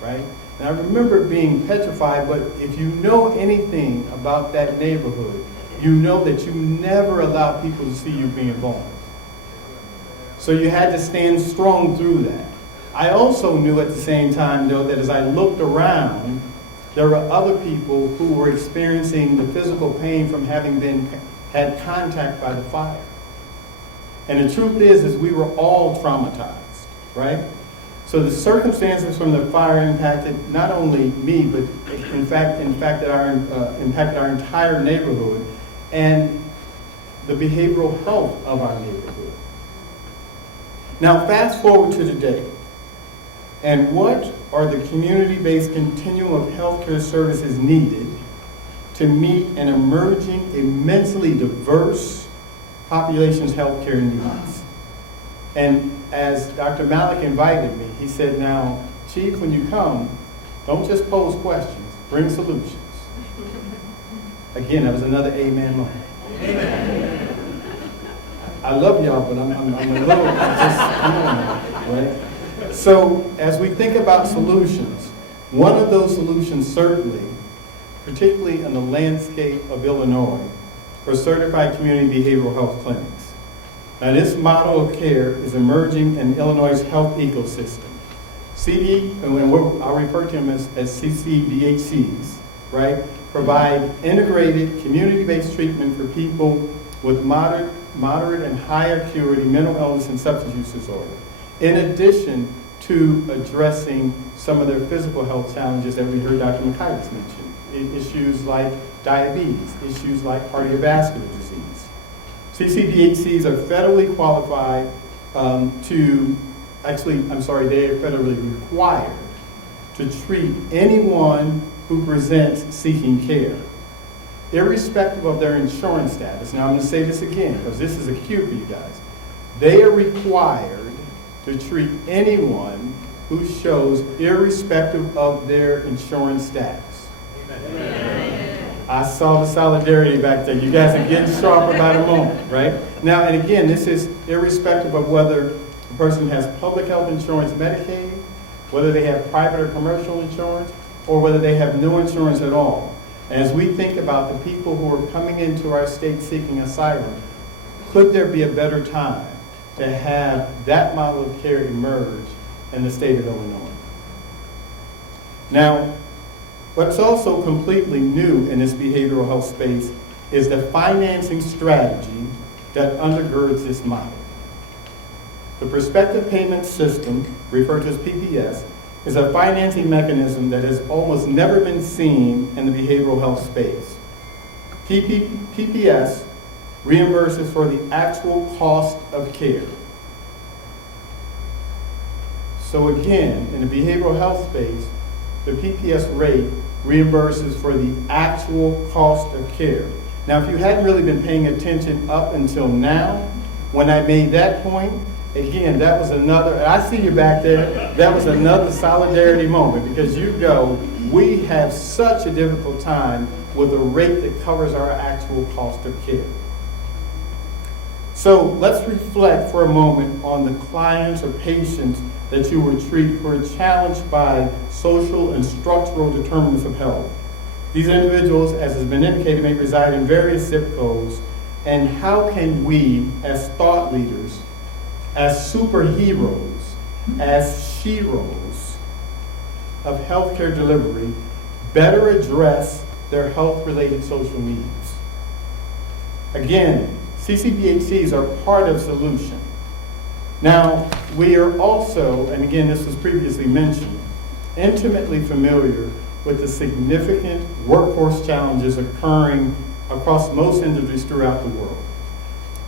right? And I remember being petrified, but if you know anything about that neighborhood, you know that you never allow people to see you being vulnerable. So you had to stand strong through that. I also knew at the same time, though, that as I looked around, there were other people who were experiencing the physical pain from having had contact by the fire. And the truth is we were all traumatized, right? So the circumstances from the fire impacted not only me, but in fact impacted our entire neighborhood and the behavioral health of our neighborhood. Now fast forward to today. And what are the community-based continuum of healthcare services needed to meet an emerging, immensely diverse population's healthcare needs? And as Dr. Malik invited me, he said, now, Chief, when you come, don't just pose questions, bring solutions. Again, that was another amen moment. Amen. I love y'all, but I'm a little, come on now, right? So as we think about solutions, one of those solutions certainly, particularly in the landscape of Illinois, are certified community behavioral health clinics. Now this model of care is emerging in Illinois' health ecosystem. I'll refer to them as CCBHCs, right? Provide integrated, community-based treatment for people with moderate and higher acuity mental illness and substance use disorder, in addition to addressing some of their physical health challenges that we heard Dr. McKitis mention, issues like diabetes, issues like cardiovascular disease. CCBHCs are federally qualified they are federally required to treat anyone who presents seeking care, irrespective of their insurance status. Now I'm going to say this again because this is a cue for you guys. They are required to treat anyone who shows irrespective of their insurance status. Amen. I saw the solidarity back there. You guys are getting sharper by the moment, right? Now, and again, this is irrespective of whether the person has public health insurance, Medicaid, whether they have private or commercial insurance, or whether they have no insurance at all. As we think about the people who are coming into our state seeking asylum, could there be a better time to have that model of care emerge in the state of Illinois? Now, what's also completely new in this behavioral health space is the financing strategy that undergirds this model. The Prospective Payment System, referred to as PPS, is a financing mechanism that has almost never been seen in the behavioral health space. PPS reimburses for the actual cost of care. So again, in the behavioral health space, the PPS rate reimburses for the actual cost of care. Now, if you hadn't really been paying attention up until now, when I made that point, again, that was another, I see you back there, that was another solidarity moment because we have such a difficult time with a rate that covers our actual cost of care. So let's reflect for a moment on the clients or patients that you will treat who are challenged by social and structural determinants of health. These individuals, as has been indicated, may reside in various zip codes, and how can we, as thought leaders, as superheroes, as sheroes of healthcare delivery, better address their health-related social needs? Again, CCBHCs are part of the solution. Now, we are also, and again, this was previously mentioned, intimately familiar with the significant workforce challenges occurring across most industries throughout the world.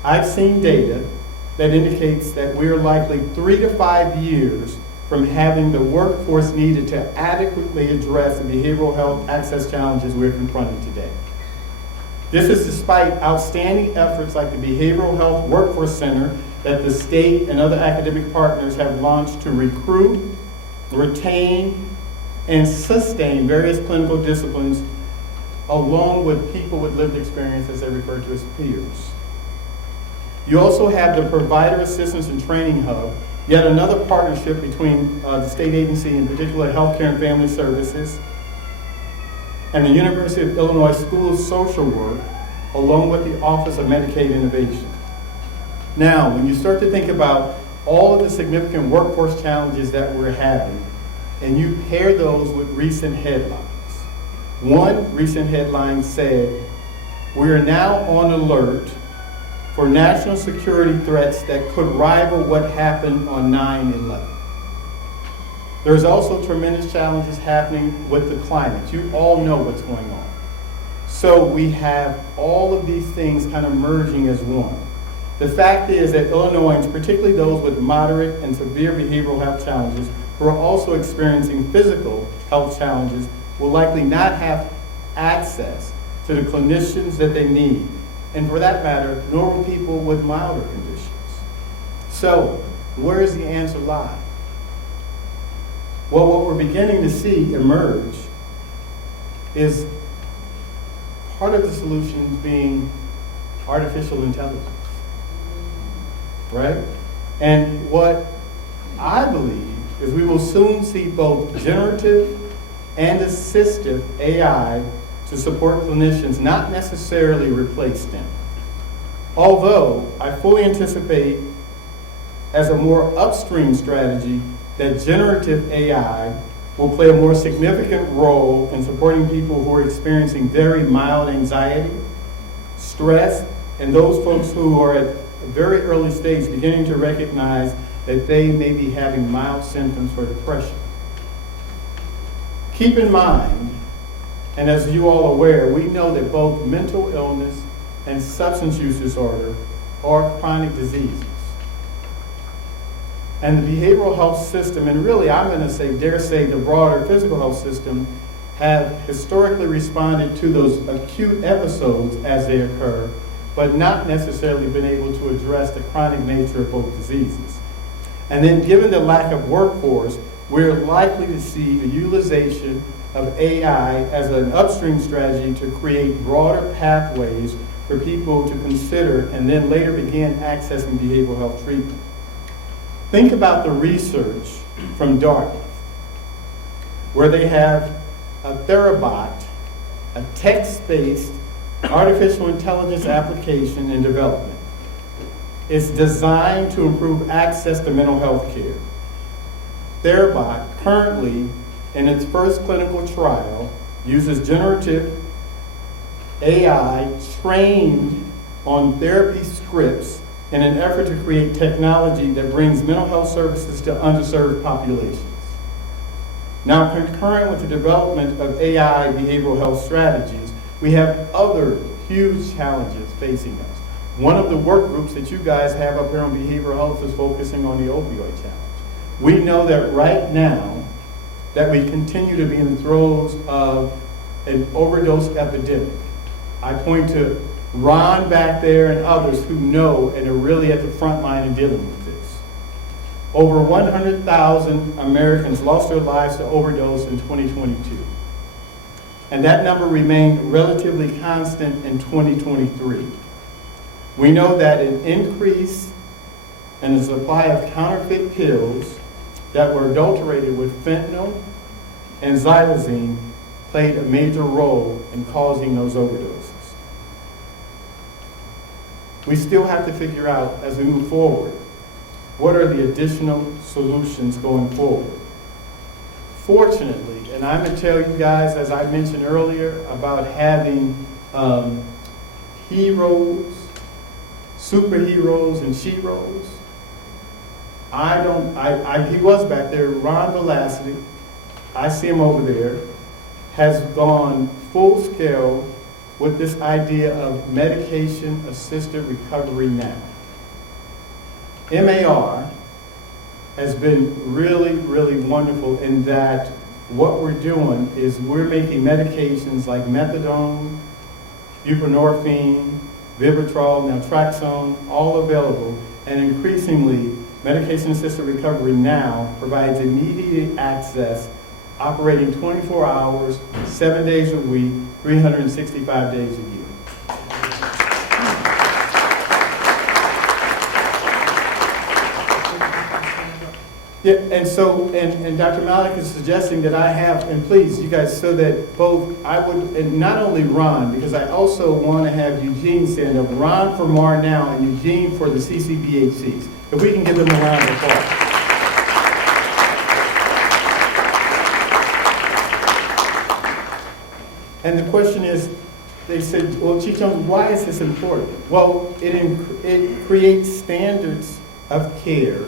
I've seen data that indicates that we're likely 3 to 5 years from having the workforce needed to adequately address the behavioral health access challenges we're confronting today. This is despite outstanding efforts like the Behavioral Health Workforce Center that the state and other academic partners have launched to recruit, retain, and sustain various clinical disciplines along with people with lived experience, as they refer to as peers. You also have the Provider Assistance and Training Hub, yet another partnership between the state agency, in particular Healthcare and Family Services, and the University of Illinois School of Social Work, along with the Office of Medicaid Innovation. Now, when you start to think about all of the significant workforce challenges that we're having, and you pair those with recent headlines. One recent headline said, "We are now on alert for national security threats that could rival what happened on 9/11. There's also tremendous challenges happening with the climate. You all know what's going on. So we have all of these things kind of merging as one. The fact is that Illinoisans, particularly those with moderate and severe behavioral health challenges, who are also experiencing physical health challenges, will likely not have access to the clinicians that they need. And for that matter, nor will people with milder conditions. So, where does the answer lie? Well, what we're beginning to see emerge is part of the solution being artificial intelligence, right? And what I believe is we will soon see both generative and assistive AI to support clinicians, not necessarily replace them. Although I fully anticipate, as a more upstream strategy, that generative AI will play a more significant role in supporting people who are experiencing very mild anxiety, stress, and those folks who are at a very early stage beginning to recognize that they may be having mild symptoms for depression. Keep in mind, and as you all are aware, we know that both mental illness and substance use disorder are chronic diseases. And the behavioral health system, and really I'm going to say, dare say, the broader physical health system, have historically responded to those acute episodes as they occur, but not necessarily been able to address the chronic nature of both diseases. And then given the lack of workforce, we're likely to see the utilization of AI as an upstream strategy to create broader pathways for people to consider and then later begin accessing behavioral health treatment. Think about the research from Dartmouth, where they have a Therabot, a text-based artificial intelligence application in development. It's designed to improve access to mental health care. Therabot, currently in its first clinical trial, uses generative AI trained on therapy scripts in an effort to create technology that brings mental health services to underserved populations. Now, concurrent with the development of AI behavioral health strategies, we have other huge challenges facing us. One of the work groups that you guys have up here on behavioral health is focusing on the opioid challenge. We know that right now that we continue to be in the throes of an overdose epidemic. I point to Ron back there and others who know and are really at the front line in dealing with this. Over 100,000 Americans lost their lives to overdose in 2022. And that number remained relatively constant in 2023. We know that an increase in the supply of counterfeit pills that were adulterated with fentanyl and xylazine played a major role in causing those overdoses. We still have to figure out, as we move forward, what are the additional solutions going forward. Fortunately, and I'm going to tell you guys, as I mentioned earlier, about having heroes, superheroes, and sheroes. He was back there, Ron Velocity, I see him over there, has gone full scale with this idea of medication-assisted recovery now. MAR has been really, really wonderful in that what we're doing is we're making medications like methadone, buprenorphine, Vivitrol, naltrexone, all available, and increasingly, medication-assisted recovery now provides immediate access, operating 24 hours, 7 days a week, 365 days a year. Yeah, and so, and Dr. Malik is suggesting that I have, and please, you guys, so that both, I would, and not only Ron, because I also want to have Eugene stand up, Ron for MAR now and Eugene for the CCBHCs. If we can give them a round of applause. And the question is, they said, well, Chief Jones, why is this important? Well, it creates standards of care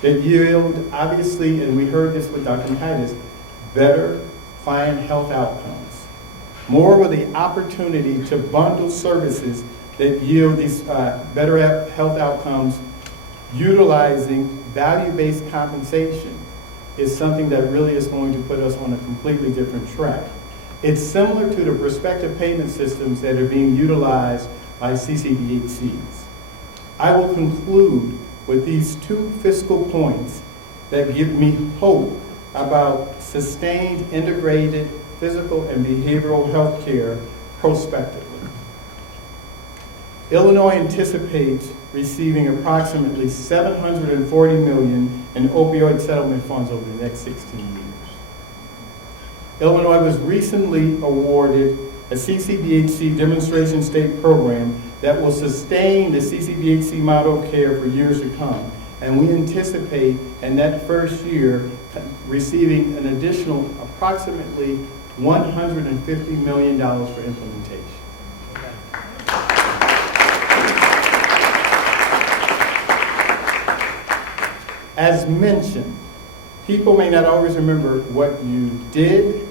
that yield, obviously, and we heard this with Dr. Titus, better client health outcomes. More with the opportunity to bundle services that yield these better health outcomes utilizing value-based compensation is something that really is going to put us on a completely different track. It's similar to the prospective payment systems that are being utilized by CCBHCs. I will conclude with these two fiscal points that give me hope about sustained integrated physical and behavioral health care prospectively. Illinois anticipates receiving approximately $740 million in opioid settlement funds over the next 16 years. Illinois was recently awarded a CCBHC demonstration state program that will sustain the CCBHC model of care for years to come. And we anticipate in that first year receiving an additional approximately $150 million for implementation. As mentioned, people may not always remember what you did.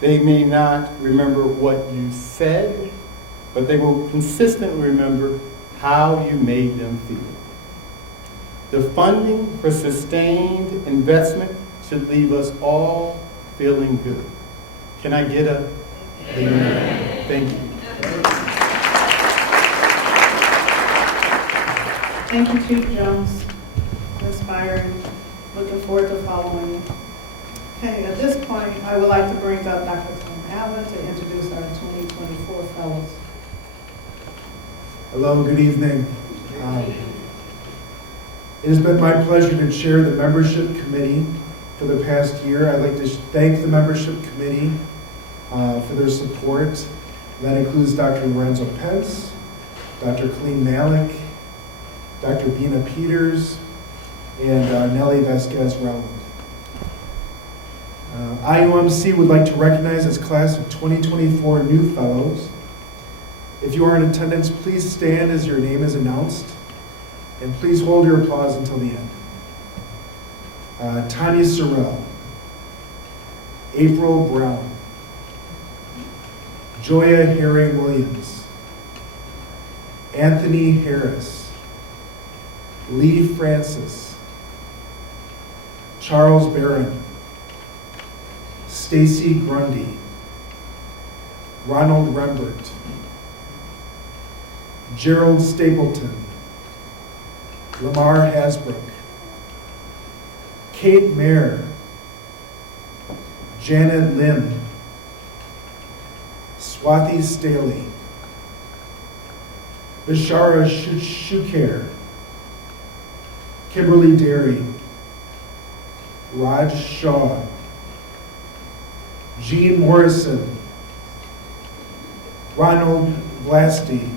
They may not remember what you said, but they will consistently remember how you made them feel. The funding for sustained investment should leave us all feeling good. Can I get a amen? Thank you. Thank you, Chief Jones. Inspiring. Looking forward to following you. Okay, at this point, I would like to bring up Dr. Tom Allen to introduce our 2024 fellows. Hello, good evening. It has been my pleasure to chair the membership committee for the past year. I'd like to thank the membership committee for their support. That includes Dr. Lorenzo Pence, Dr. Colleen Malik, Dr. Bina Peters, and Nellie Vasquez-Rowland. IOMC would like to recognize its class of 2024 new fellows. If you are in attendance, please stand as your name is announced, and please hold your applause until the end. Tanya Sorrell, April Brown, Joya Herring-Williams, Anthony Harris, Lee Francis, Charles Barron, Stacy Grundy, Ronald Rembert, Gerald Stapleton, LaMar Hasbrouck, Kate Mayer, Janet Lim, Swati Staley, Bishara Shukar, Kimberly Derry, Raj Shaw, Jean Morrison, Ronald Vlasty,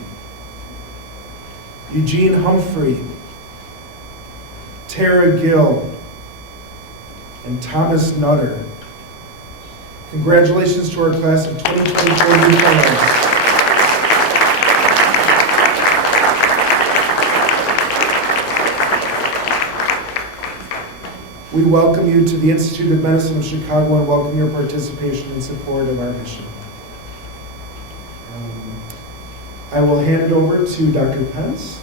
Eugene Humphrey, Tara Gill, and Thomas Nutter. Congratulations to our class of 2024 new fellows. We welcome you to the Institute of Medicine of Chicago and welcome your participation and support of our mission. I will hand it over to Dr. Pence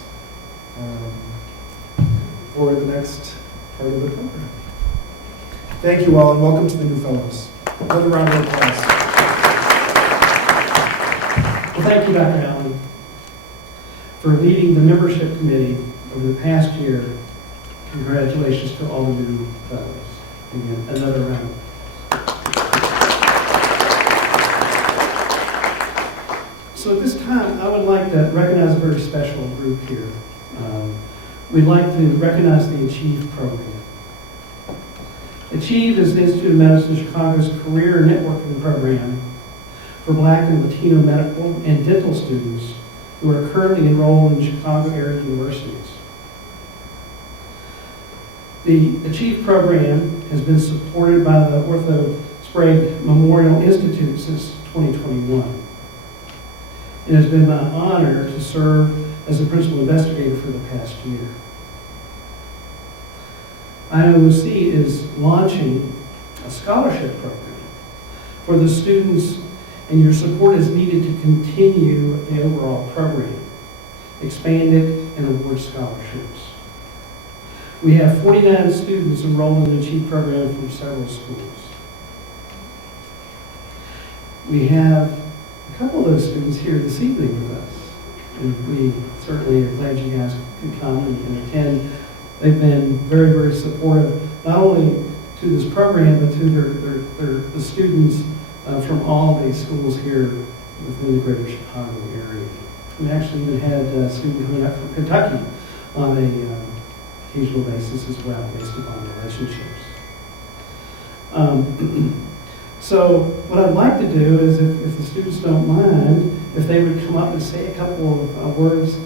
for the next part of the program. Thank you all and welcome to the new fellows. Another round of applause. Well, thank you, Dr. Allen, for leading the membership committee over the past year. Congratulations to all the new fellows. Again, another round. So at this time, I would like to recognize a very special group here. We'd like to recognize the ACHIEVE program. ACHIEVE is the Institute of Medicine Chicago's career networking program for Black and Latino medical and dental students who are currently enrolled in Chicago area universities. The ACHIEVE program has been supported by the Ortho Sprague Memorial Institute since 2021. It has been my honor to serve as the principal investigator for the past year. IOMC is launching a scholarship program for the students, and your support is needed to continue the overall program, expand it, and award scholarships. We have 49 students enrolled in the ACHIEVE program from several schools. We have a couple of those students here this evening with us, and we certainly are glad you guys could come and attend. They've been very, very supportive, not only to this program, but to the students from all the schools here within the greater Chicago area. We actually even had a student coming up from Kentucky on a occasional basis as well, based upon relationships. So what I'd like to do is, if the students don't mind, if they would come up and say a couple of words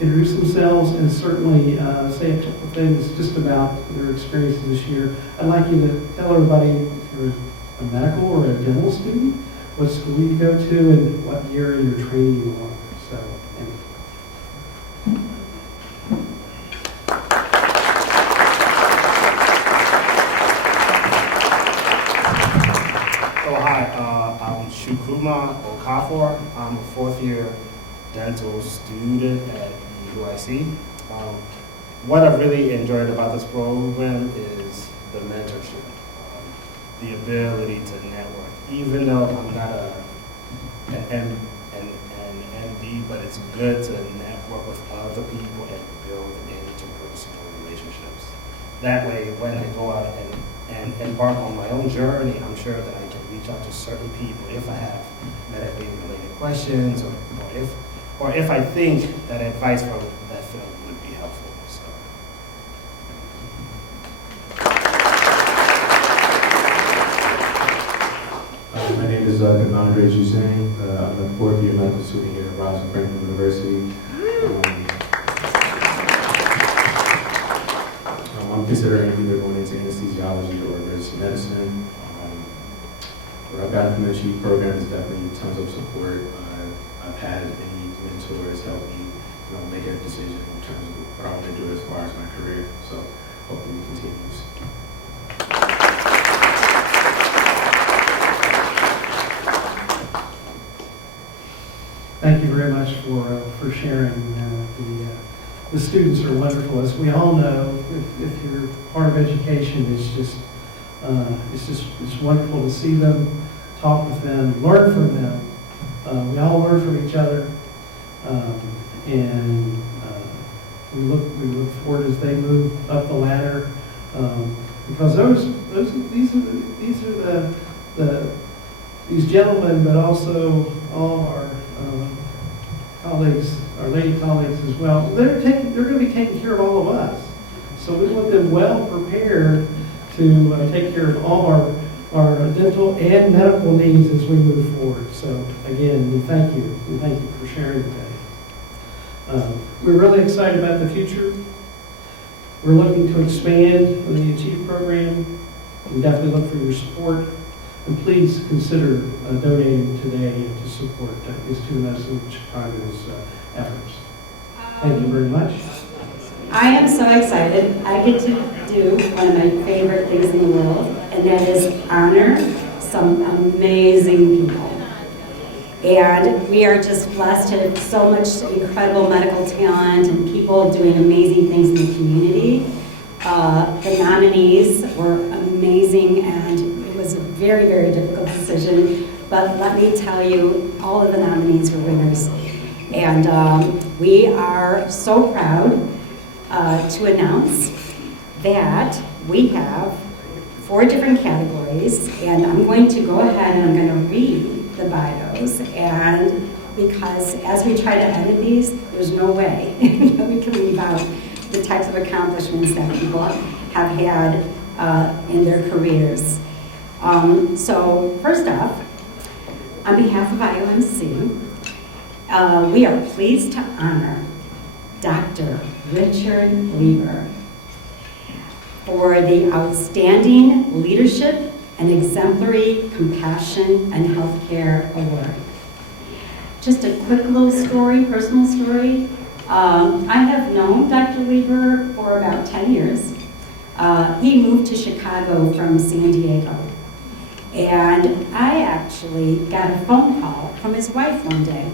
introduce themselves and certainly say a couple things just about their experiences this year. I'd like you to tell everybody if you're a medical or a dental student, what school you go to and what year in your training you are. So, anyway. Oh, hi, I'm Shukuma Okafor. I'm a fourth-year dental student at UIC. What I've really enjoyed about this program is the mentorship, the ability to network. Even though I'm not an MD, but it's good to network with other people and build interpersonal relationships. That way, when I go out and embark on my own journey, I'm sure that I can reach out to certain people if I have medically related questions, or if I think that advice from that film would be helpful. So. My name is Andre Hussein. I'm a fourth-year medical student here at Rosalind Franklin University. I'm considering either going into anesthesiology or emergency medicine. What I've gotten from the Chief program is definitely tons of support. I've had many mentors help me, make a decision in terms of what I want to do as far as my career. So hopefully it continues. Thank you very much for sharing. The students are wonderful. As we all know, if you're part of education, it's wonderful to see them, talk with them, learn from them. We all learn from each other, and we look forward as they move up the ladder, because these gentlemen, but also all our colleagues, our lady colleagues as well, they're going to be taking care of all of us. So we want them well prepared to take care of all our dental and medical needs as we move forward. So again, we thank you. We thank you for sharing today. We're really excited about the future. We're looking to expand the Achieve program. We definitely look for your support. And please consider donating today to support Institute of Medicine Chicago's efforts. Thank you very much. I am so excited. I get to do one of my favorite things in the world, and that is honor some amazing people. And we are just blessed to have so much incredible medical talent and people doing amazing things in the community. The nominees were amazing, and it was a very, very difficult decision. But let me tell you, all of the nominees were winners. And we are so proud to announce that we have 4 different categories, and I'm going to go ahead and I'm going to read the bios, and because as we try to edit these, there's no way that we can leave out the types of accomplishments that people have had in their careers. So first off, on behalf of IOMC, we are pleased to honor Dr. Richard Lieber for the Outstanding Leadership and Exemplary Compassion and Healthcare Award. Just a quick little story, personal story. I have known Dr. Lieber for about 10 years. He moved to Chicago from San Diego. And I actually got a phone call from his wife one day.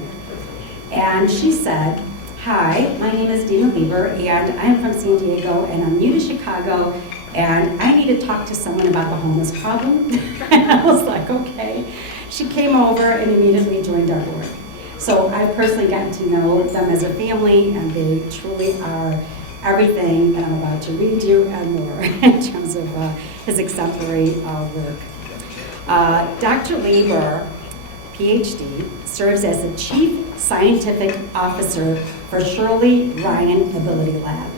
And she said, "Hi, my name is Dina Lieber, and I'm from San Diego, and I'm new to Chicago, and I need to talk to someone about the homeless problem." And I was like, okay. She came over and immediately joined our board. So I've personally gotten to know them as a family, and they truly are everything that I'm about to read you and more in terms of his exemplary work. Dr. Lieber, PhD, serves as the Chief Scientific Officer for Shirley Ryan Ability Lab,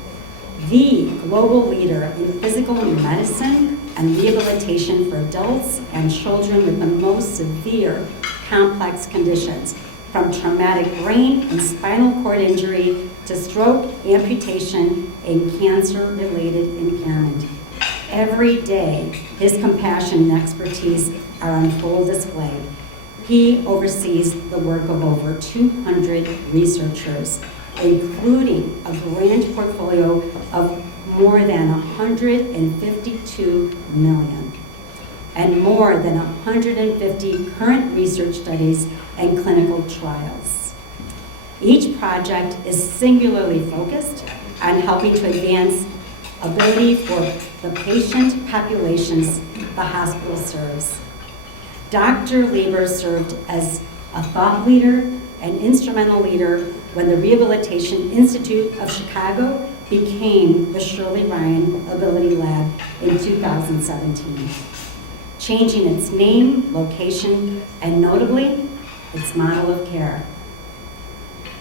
the global leader in physical medicine and rehabilitation for adults and children with the most severe complex conditions. from traumatic brain and spinal cord injury to stroke, amputation, and cancer-related impairment. Every day, his compassion and expertise are on full display. He oversees the work of over 200 researchers, including a grand portfolio of more than 152 million, and more than 150 current research studies and clinical trials. Each project is singularly focused on helping to advance ability for the patient populations the hospital serves. Dr. Lieber served as a thought leader and instrumental leader when the Rehabilitation Institute of Chicago became the Shirley Ryan Ability Lab in 2017, changing its name, location, and notably, its model of care.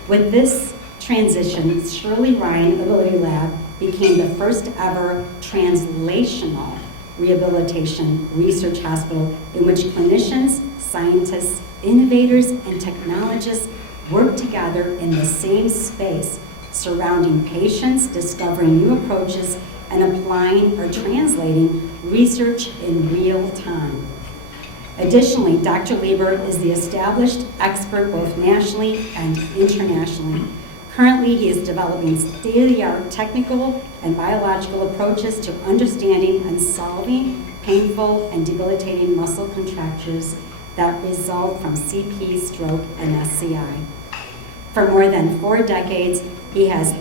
With this transition, Shirley Ryan Ability Lab became the first ever translational rehabilitation research hospital in which clinicians, scientists, innovators, and technologists work together in the same space, surrounding patients, discovering new approaches, and applying or translating research in real time. Additionally, Dr. Lieber is the established expert both nationally and internationally. Currently, he is developing state-of-the-art technical and biological approaches to understanding and solving painful and debilitating muscle contractures that result from CP, stroke, and SCI. For more than 4 decades, he has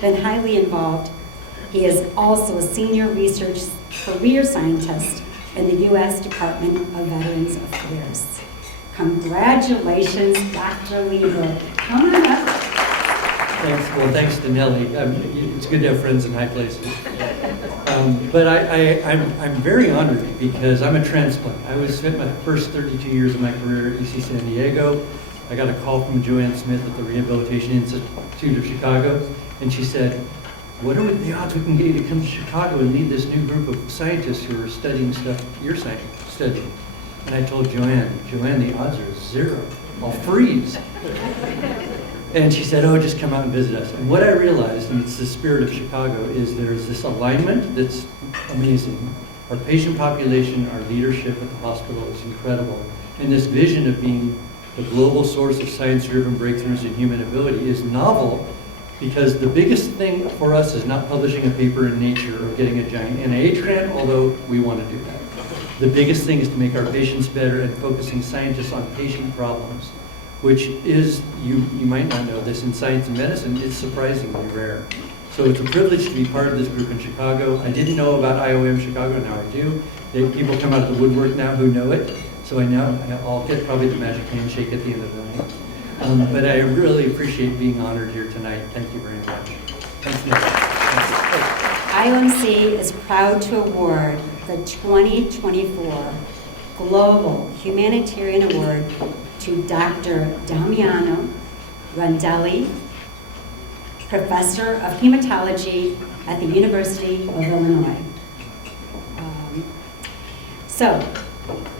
been highly involved. He is also a senior research career scientist in the U.S. Department of Veterans Affairs. Congratulations, Dr. Lieber. Come on up. Thanks. Well, thanks to Nellie. It's good to have friends in high places. But I'm very honored because I'm a transplant. I spent my first 32 years of my career at UC San Diego. I got a call from Joanne Smith at the Rehabilitation Institute of Chicago, and she said, what are the odds we can get you to come to Chicago and lead this new group of scientists who are studying stuff you're studying? And I told Joanne, the odds are 0. I'll freeze. And she said, oh, just come out and visit us. And what I realized, and it's the spirit of Chicago, is there's this alignment that's amazing. Our patient population, our leadership at the hospital is incredible. And this vision of being the global source of science-driven breakthroughs in human ability is novel, because the biggest thing for us is not publishing a paper in Nature or getting a giant NIH grant, although we want to do that. The biggest thing is to make our patients better and focusing scientists on patient problems, which is, you might not know this, in science and medicine, it's surprisingly rare. So it's a privilege to be part of this group in Chicago. I didn't know about IOM Chicago, now I do. People come out of the woodwork now who know it. So I'll get probably the magic handshake at the end of the night. But I really appreciate being honored here tonight. Thank you very much. Thanks, Nick. IOMC is proud to award the 2024 Global Humanitarian Award to Dr. Damiano Rondelli, Professor of Hematology at the University of Illinois.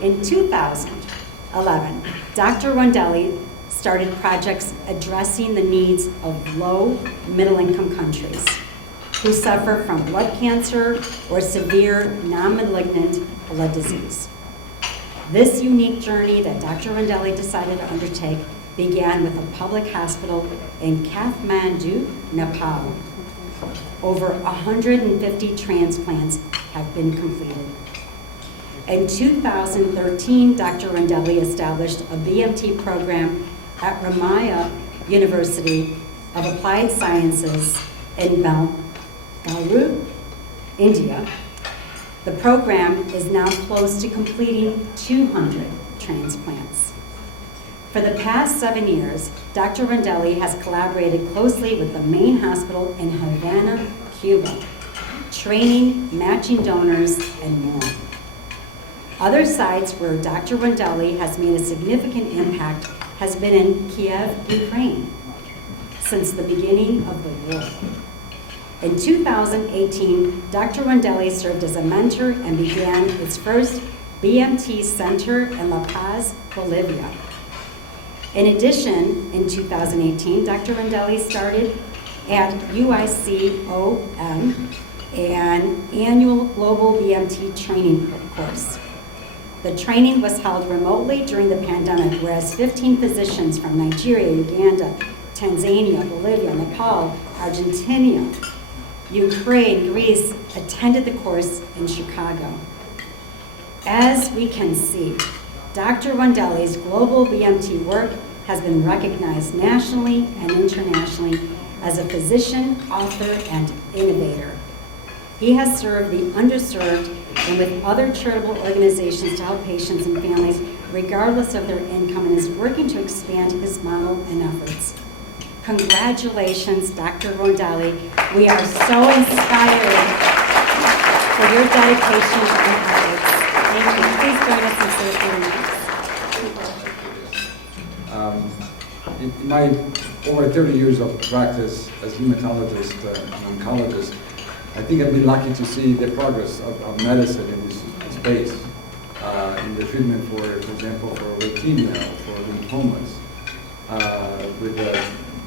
In 2011, Dr. Rondelli started projects addressing the needs of low, middle-income countries who suffer from blood cancer or severe non-malignant blood disease. This unique journey that Dr. Rondelli decided to undertake began with a public hospital in Kathmandu, Nepal. Over 150 transplants have been completed. In 2013, Dr. Rondelli established a BMT program at Ramaya University of Applied Sciences in Bengaluru, India. The program is now close to completing 200 transplants. For the past 7 years, Dr. Rondelli has collaborated closely with the main hospital in Havana, Cuba, training, matching donors, and more. Other sites where Dr. Rondelli has made a significant impact has been in Kiev, Ukraine, since the beginning of the war. In 2018, Dr. Rondelli served as a mentor and began its first BMT center in La Paz, Bolivia. In addition, in 2018, Dr. Rendelli started at UICOM an annual global BMT training course. The training was held remotely during the pandemic, whereas 15 physicians from Nigeria, Uganda, Tanzania, Bolivia, Nepal, Argentina, Ukraine, Greece attended the course in Chicago. As we can see, Dr. Rendelli's global BMT work has been recognized nationally and internationally as a physician, author, and innovator. He has served the underserved and with other charitable organizations to help patients and families regardless of their income, and is working to expand his model and efforts. Congratulations, Dr. Rendelli. We are so inspired for your dedication and efforts. Thank you. Please join us in social media. In my over 30 years of practice as hematologist and oncologist, I think I've been lucky to see the progress of medicine in this space, in the treatment for example, for leukemia, for lymphomas, with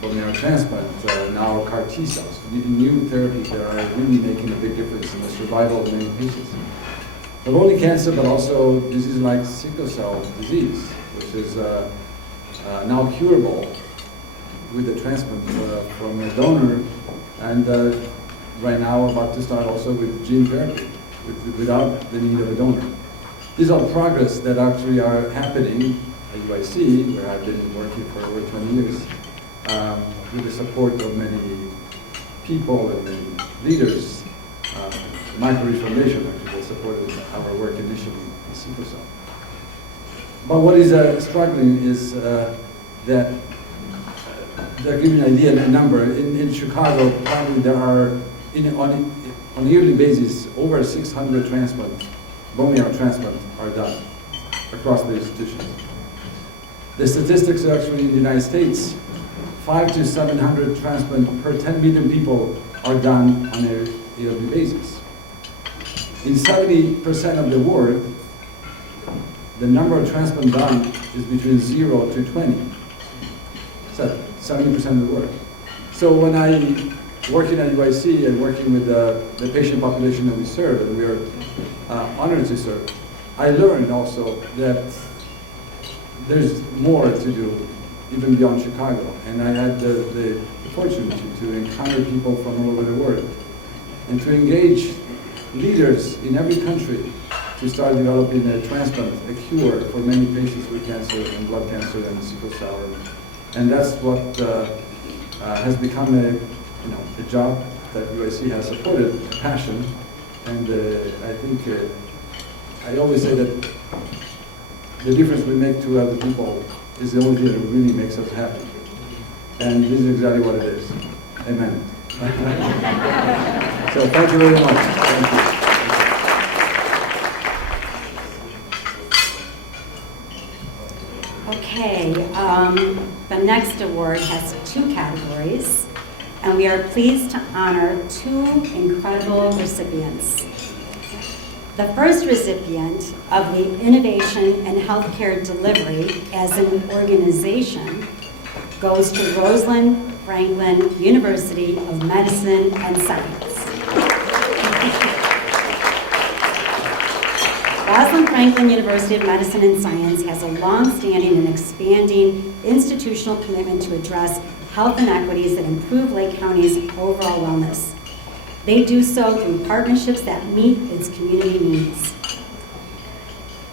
bone marrow transplant, now CAR T cells, new therapies that are really making a big difference in the survival of many patients. Not only cancer, but also diseases like sickle cell disease, which is now curable with the transplant from a donor, and right now about to start also with gene therapy without the need of a donor. These are progress that actually are happening at UIC, where I've been working for over 20 years, with the support of many people and many leaders. Micro Foundation actually supported our work initially in sickle cell. But what is struggling is that, to give you an idea, a number, in Chicago, probably there are, on a yearly basis, over 600 bone marrow transplants are done across the institutions. The statistics are actually in the United States, 500 to 700 transplants per 10 million people are done on a yearly basis. In 70% of the world, the number of transplants done is between 0 to 20. So 70% of the world. So when I working at UIC and working with the patient population that we serve, and we are honored to serve, I learned also that there's more to do, even beyond Chicago. And I had the fortune to encounter people from all over the world and to engage leaders in every country to start developing a transplant, a cure for many patients with cancer and blood cancer and sickle cell. And that's what has become a job that UIC has supported, a passion. And I think I always say that the difference we make to other people is the only thing that really makes us happy. And this is exactly what it is. Amen. So thank you very much. Thank you. Okay, the next award has 2 categories, and we are pleased to honor 2 incredible recipients. The first recipient of the Innovation in Healthcare Delivery as an organization goes to Rosalind Franklin University of Medicine and Science. Rosalind Franklin University of Medicine and Science has a long-standing and expanding institutional commitment to address health inequities that improve Lake County's overall wellness. They do so through partnerships that meet its community needs.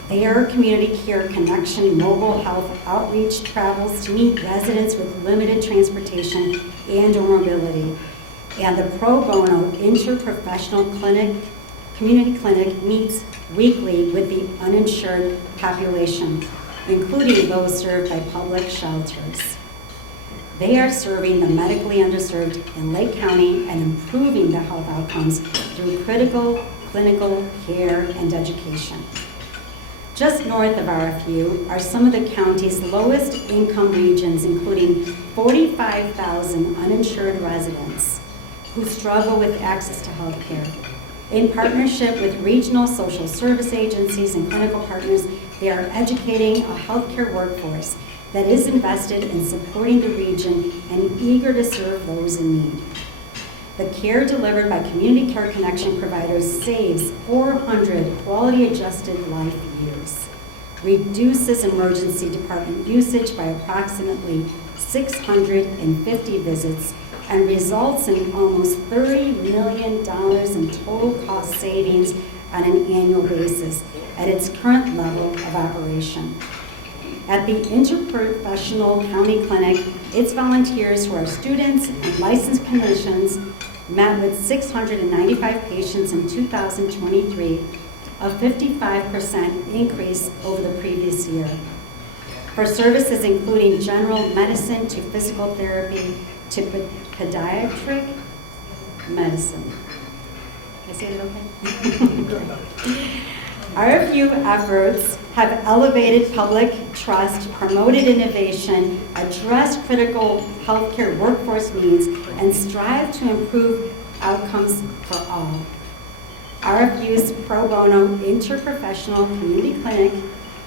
Their Community Care Connection mobile health outreach travels to meet residents with limited transportation and or mobility. And the Pro Bono Interprofessional Community Clinic meets weekly with the uninsured population, including those served by public shelters. They are serving the medically underserved in Lake County and improving the health outcomes through critical clinical care and education. Just north of RFU are some of the county's lowest income regions, including 45,000 uninsured residents who struggle with access to health care. In partnership with regional social service agencies and clinical partners, they are educating a healthcare workforce that is invested in supporting the region and eager to serve those in need. The care delivered by Community Care Connection providers saves 400 quality-adjusted life years, reduces emergency department usage by approximately 650 visits, and results in almost $30 million in total cost savings on an annual basis at its current level of operation. At the Interprofessional County Clinic, its volunteers, who are students and licensed clinicians, met with 695 patients in 2023, a 55% increase over the previous year. For services including general medicine to physical therapy to pediatric medicine. Did I say that okay? RFU efforts have elevated public trust, promoted innovation, addressed critical healthcare workforce needs, and strive to improve outcomes for all. RFU's pro bono interprofessional community clinic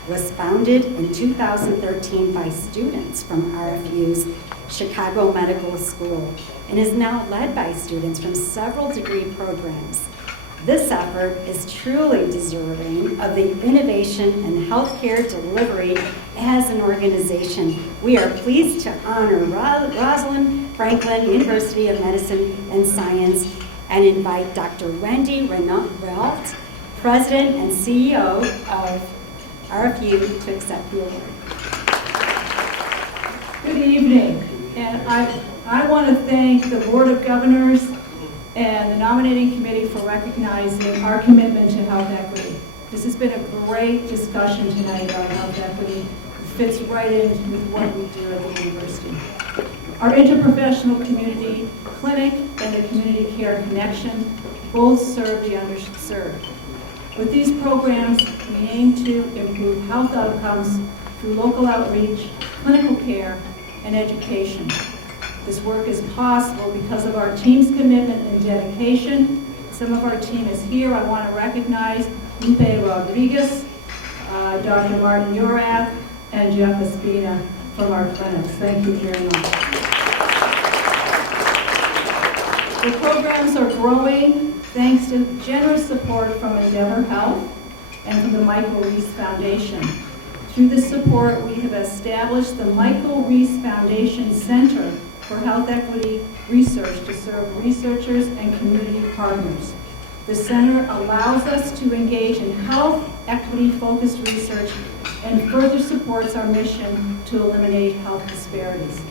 was founded in 2013 by students from RFU's Chicago Medical School and is now led by students from several degree programs. This effort is truly deserving of the innovation in healthcare delivery as an organization. We are pleased to honor Rosalind Franklin University of Medicine and Science and invite Dr. Wendy Renault, President and CEO of RFU, to accept the award. Good evening, and I want to thank the Board of Governors and the nominating committee for recognizing our commitment to health equity. This has been a great discussion tonight about health equity. It fits right in with what we do at the university. Our interprofessional community clinic and the Community Care Connection both serve the underserved. With these programs, we aim to improve health outcomes through local outreach, clinical care, and education. This work is possible because of our team's commitment and dedication. Some of our team is here. I want to recognize Lupe Rodriguez, Dr. Martin Urath, and Jeff Espina from our clinics. Thank you very much. The programs are growing thanks to generous support from Endeavor Health and from the Michael Reese Foundation. Through this support, we have established the Michael Reese Foundation Center for Health Equity Research to serve researchers and community partners. The center allows us to engage in health equity-focused research and further supports our mission to eliminate health disparities.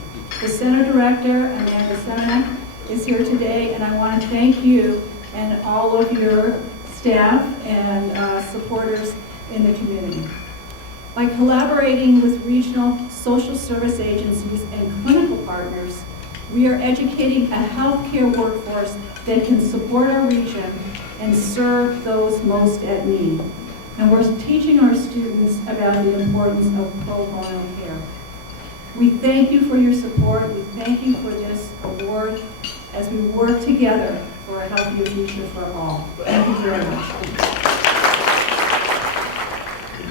The center director, Amanda Semenek, is here today, and I want to thank you and all of your staff and supporters in the community. By collaborating with regional social service agencies and clinical partners, we are educating a healthcare workforce that can support our region and serve those most at need. And we're teaching our students about the importance of pro bono care. We thank you for your support. We thank you for this award as we work together for a healthier future for all. Thank you very much.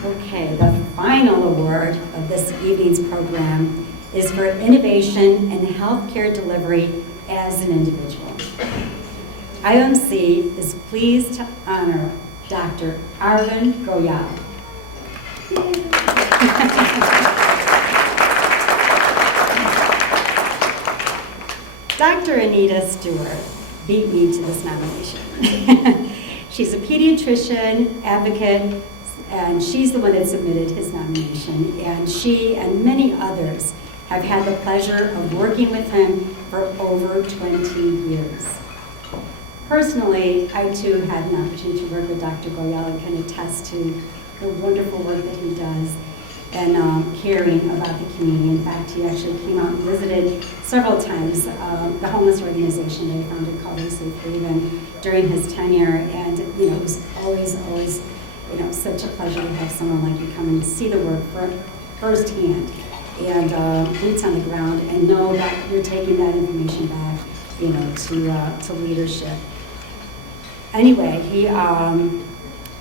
Okay, the final award of this evening's program is for innovation in healthcare delivery as an individual. IOMC is pleased to honor Dr. Arvind Goyal. Dr. Anita Stewart beat me to this nomination. She's a pediatrician, advocate, and she's the one that submitted his nomination. And she and many others have had the pleasure of working with him for over 20 years. Personally, I too had an opportunity to work with Dr. Goyal and can attest to the wonderful work that he does and caring about the community. In fact, he actually came out and visited several times the homeless organization they founded called Safe Haven during his tenure. And it was always, such a pleasure to have someone like you come and see the work firsthand and boots on the ground and know that you're taking that information back, to leadership. Anyway, he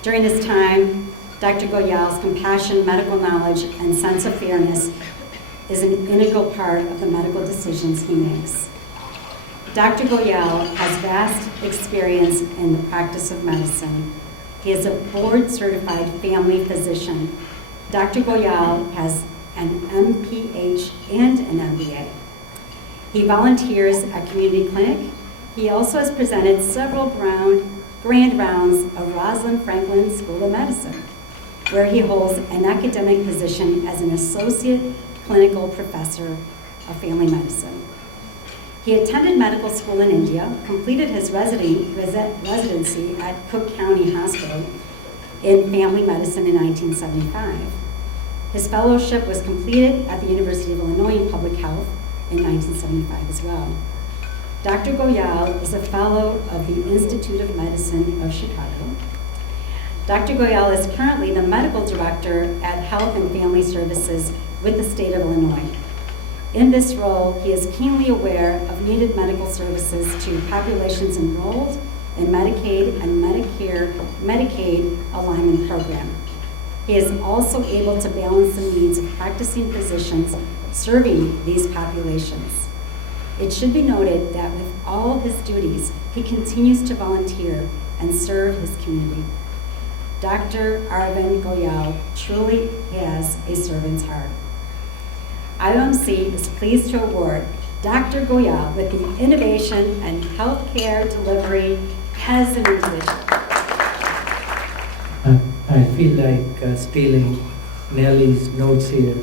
during this time, Dr. Goyal's compassion, medical knowledge, and sense of fairness is an integral part of the medical decisions he makes. Dr. Goyal has vast experience in the practice of medicine. He is a board-certified family physician. Dr. Goyal has an MPH and an MBA. He volunteers at community clinic. He also has presented several grand rounds of Rosalind Franklin School of Medicine, where he holds an academic position as an associate clinical professor of family medicine. He attended medical school in India, completed his residency at Cook County Hospital in family medicine in 1975. His fellowship was completed at the University of Illinois in Public Health in 1975 as well. Dr. Goyal is a fellow of the Institute of Medicine of Chicago. Dr. Goyal is currently the medical director at Health and Family Services with the state of Illinois. In this role, he is keenly aware of needed medical services to populations enrolled in Medicaid and Medicaid alignment program. He is also able to balance the needs of practicing physicians serving these populations. It should be noted that with all his duties, he continues to volunteer and serve his community. Dr. Arvind Goyal truly has a servant's heart. IOMC is pleased to award Dr. Goyal with the Innovation and Healthcare Delivery as an individual. I feel like stealing Nellie's notes here.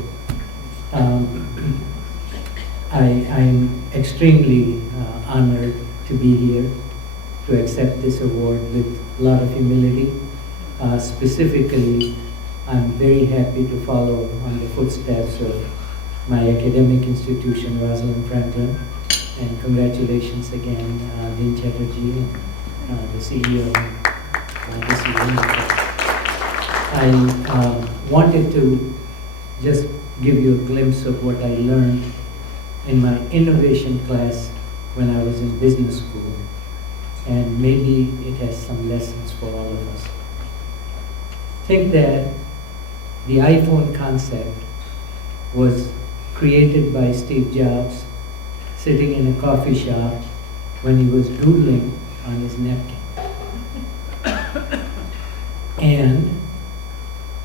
I'm extremely honored to be here to accept this award with a lot of humility. Specifically, I'm very happy to follow on the footsteps of my academic institution, Rosalind Franklin, and congratulations again, Dean Chatterjee, the CEO. This is wonderful. I wanted to just give you a glimpse of what I learned in my innovation class when I was in business school, and maybe it has some lessons for all of us. Think that the iPhone concept was created by Steve Jobs sitting in a coffee shop when he was doodling on his napkin. And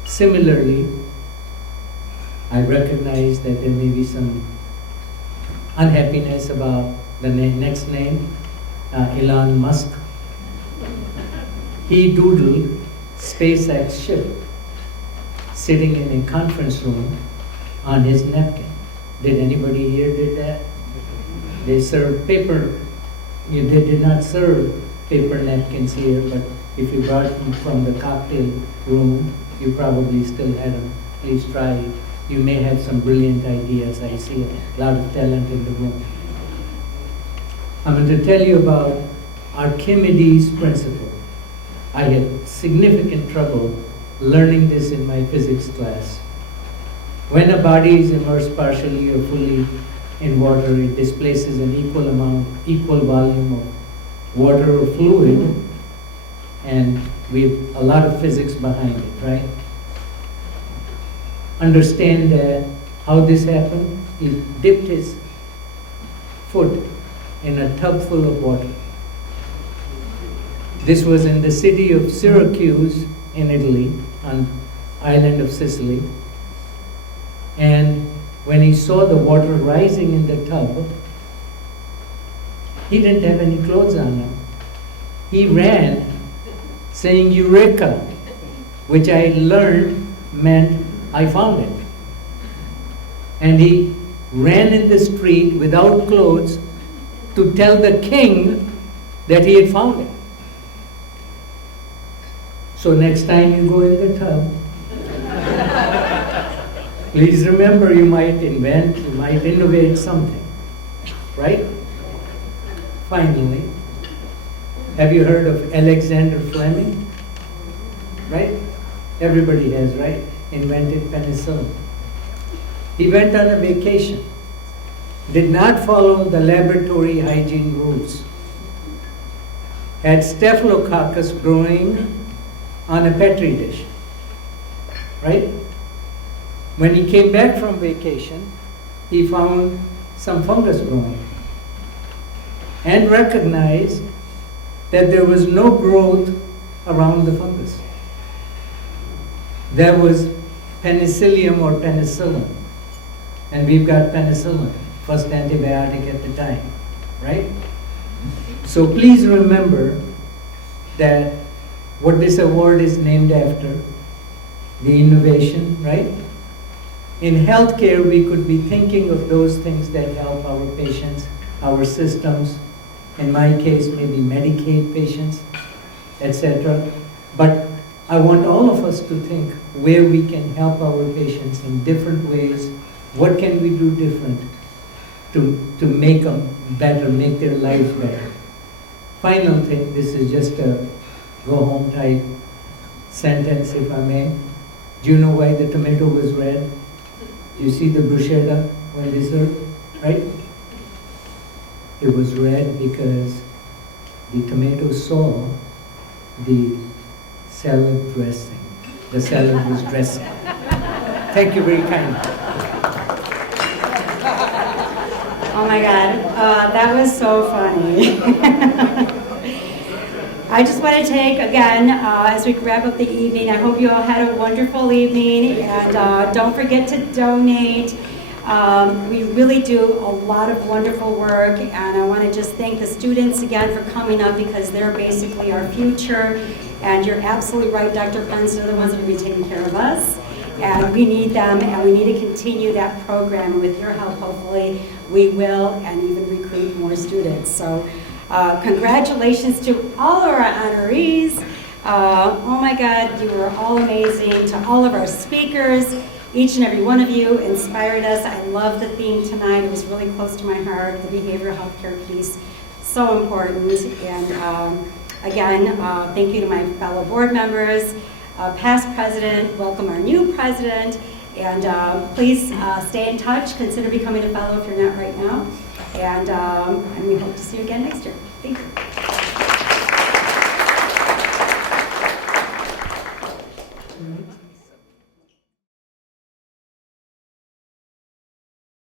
similarly, I recognize that there may be some unhappiness about the next name, Elon Musk. He doodled SpaceX ship sitting in a conference room on his napkin. Did anybody here did that? They served paper. They did not serve paper napkins here, but if you brought them from the cocktail room, you probably still had them. Please try it. You may have some brilliant ideas. I see a lot of talent in the room. I'm going to tell you about Archimedes' principle. I had significant trouble learning this in my physics class. When a body is immersed partially or fully in water, it displaces an equal volume of water or fluid, and we have a lot of physics behind it, right? Understand that how this happened? He dipped his foot in a tub full of water. This was in the city of Syracuse in Italy, on island of Sicily. And when he saw the water rising in the tub, he didn't have any clothes on him. He ran saying, "Eureka," which I learned meant I found it. And he ran in the street without clothes to tell the king that he had found it. So next time you go in the tub, please remember you might invent, you might innovate something, right? Finally, have you heard of Alexander Fleming? Right? Everybody has, right? Invented penicillin. He went on a vacation, did not follow the laboratory hygiene rules, had staphylococcus growing on a petri dish, right? When he came back from vacation, he found some fungus growing and recognized that there was no growth around the fungus. There was penicillium or penicillin, and we've got penicillin, first antibiotic at the time, right? So please remember that what this award is named after, the innovation, right? In healthcare, we could be thinking of those things that help our patients, our systems, in my case, maybe Medicaid patients, etc. But I want all of us to think where we can help our patients in different ways. What can we do different to make them better, make their lives better? Final thing, this is just a go-home type sentence, if I may. Do you know why the tomato was red? You see the bruschetta when they serve, right? It was red because the tomato saw the salad dressing. The salad was dressing. Thank you very kindly. Oh my God, that was so funny. I just want to take, again, as we wrap up the evening, I hope you all had a wonderful evening, and don't forget to donate. We really do a lot of wonderful work, and I want to just thank the students again for coming up, because they're basically our future. And you're absolutely right, Dr. Pence, they're the ones that are going to be taking care of us. And we need them, and we need to continue that program. And with your help, hopefully, we will, and even recruit more students. So congratulations to all of our honorees. Oh my God, you were all amazing. To all of our speakers, each and every one of you inspired us. I love the theme tonight. It was really close to my heart, the behavioral health care piece. So important. And again, thank you to my fellow board members. Past president, welcome our new president, and please stay in touch. Consider becoming a fellow if you're not right now, and we hope to see you again next year. Thank you.